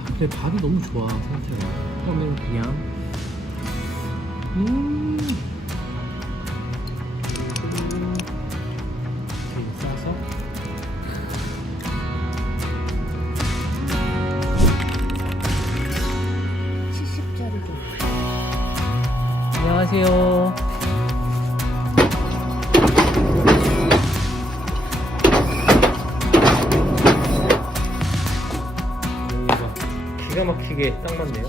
근데 밥이 너무 좋아, 상태가. 처음에는 그냥 이렇게 싸서 안녕하세요. 기가 막히게 딱 맞네요.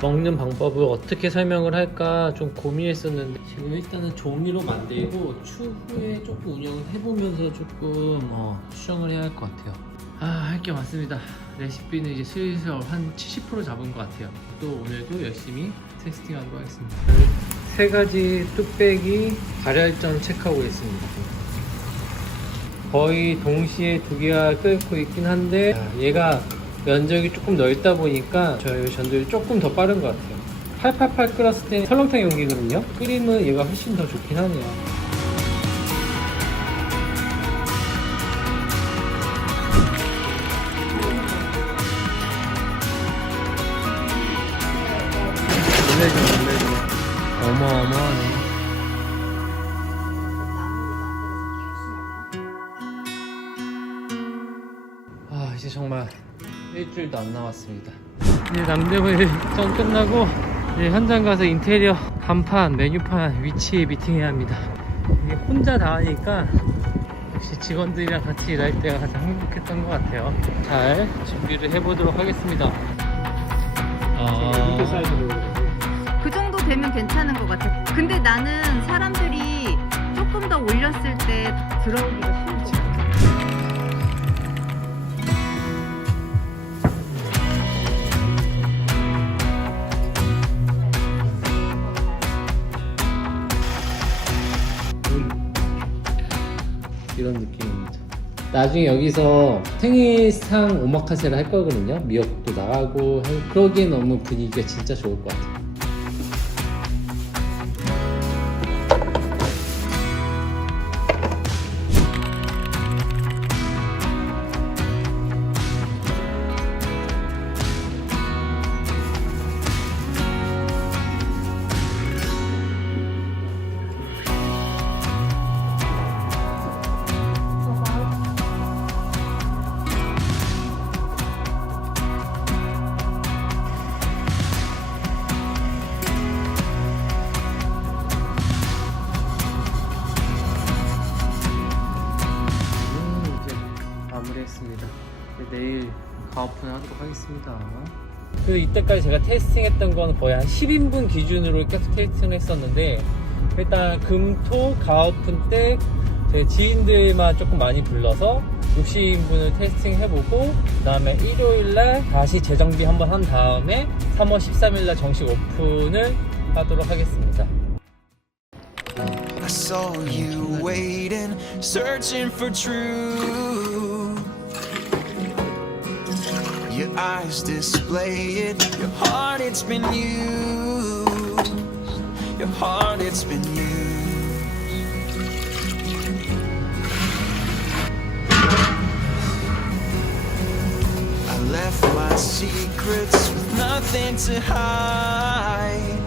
먹는 방법을 어떻게 설명을 할까 좀 고민했었는데 지금 일단은 조미로 만들고 추후에 조금 운영을 해보면서 조금 수정을 해야 할 것 같아요. 할 게 많습니다. 레시피는 이제 슬슬 한 70% 잡은 것 같아요. 또 오늘도 열심히 테스팅하도록 하겠습니다. 세 가지 뚝배기 발열점 체크하고 있습니다. 거의 동시에 두 개가 끓고 있긴 한데 얘가 면적이 조금 넓다 보니까 저희 전도율이 조금 더 빠른 것 같아요. 888 끓였을 때 설렁탕 용기거든요. 끓이면 얘가 훨씬 더 좋긴 하네요. 어마어마하네. 아, 이제 정말 일주일도 안 남았습니다. 이제 남대문 일정 끝나고 이제 현장 가서 인테리어 간판, 메뉴판 위치 미팅해야 합니다. 이게 혼자 다 하니까 역시 직원들이랑 같이 일할 때가 가장 행복했던 것 같아요. 잘 준비를 해보도록 하겠습니다. 그 정도 되면 괜찮은 것 같아. 근데 나는 사람들이 조금 더 올렸을 때 들어오기가 싫은 것 같아. 이런 느낌입니다. 나중에 여기서 생일상 오마카세를 할 거거든요. 미역국도 나가고 그러기엔 너무 분위기가 진짜 좋을 것 같아요. 마무리했습니다. 내일 가오픈을 하도록 하겠습니다. 그 이때까지 제가 테스팅했던 건 거의 한 10인분 기준으로 계속 테스팅을 했었는데 일단 금토 가오픈 때 제 지인들만 조금 많이 불러서 60인분을 테스팅해보고 그 다음에 일요일날 다시 재정비 한번 한 다음에 3월 13일날 정식 오픈을 하도록 하겠습니다. I saw you waiting, searching for truth. Your eyes display it. Your heart, it's been used. Your heart, it's been used. I left my secrets with nothing to hide.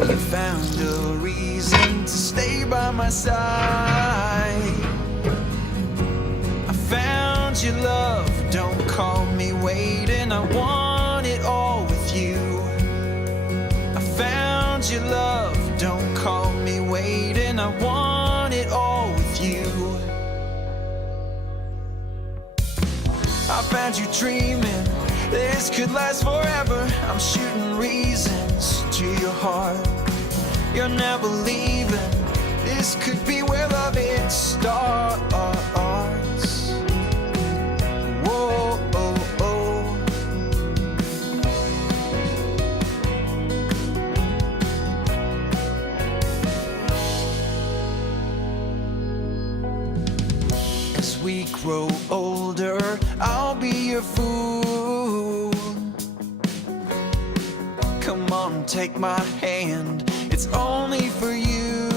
You found a reason to stay by my side. I found your love, don't call me waiting. I want it all with you. I found your love, don't call me waiting. I want it all with you. I found you dreaming, this could last forever. I'm shooting reasons to your heart. You're never leaving. This could be where love it starts. Whoa, oh, oh. As we grow older, I'll be your fool. Come on, take my hand. It's only for you.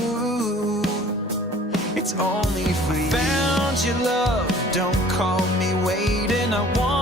It's only for you. I found your love. Don't call me waiting. I want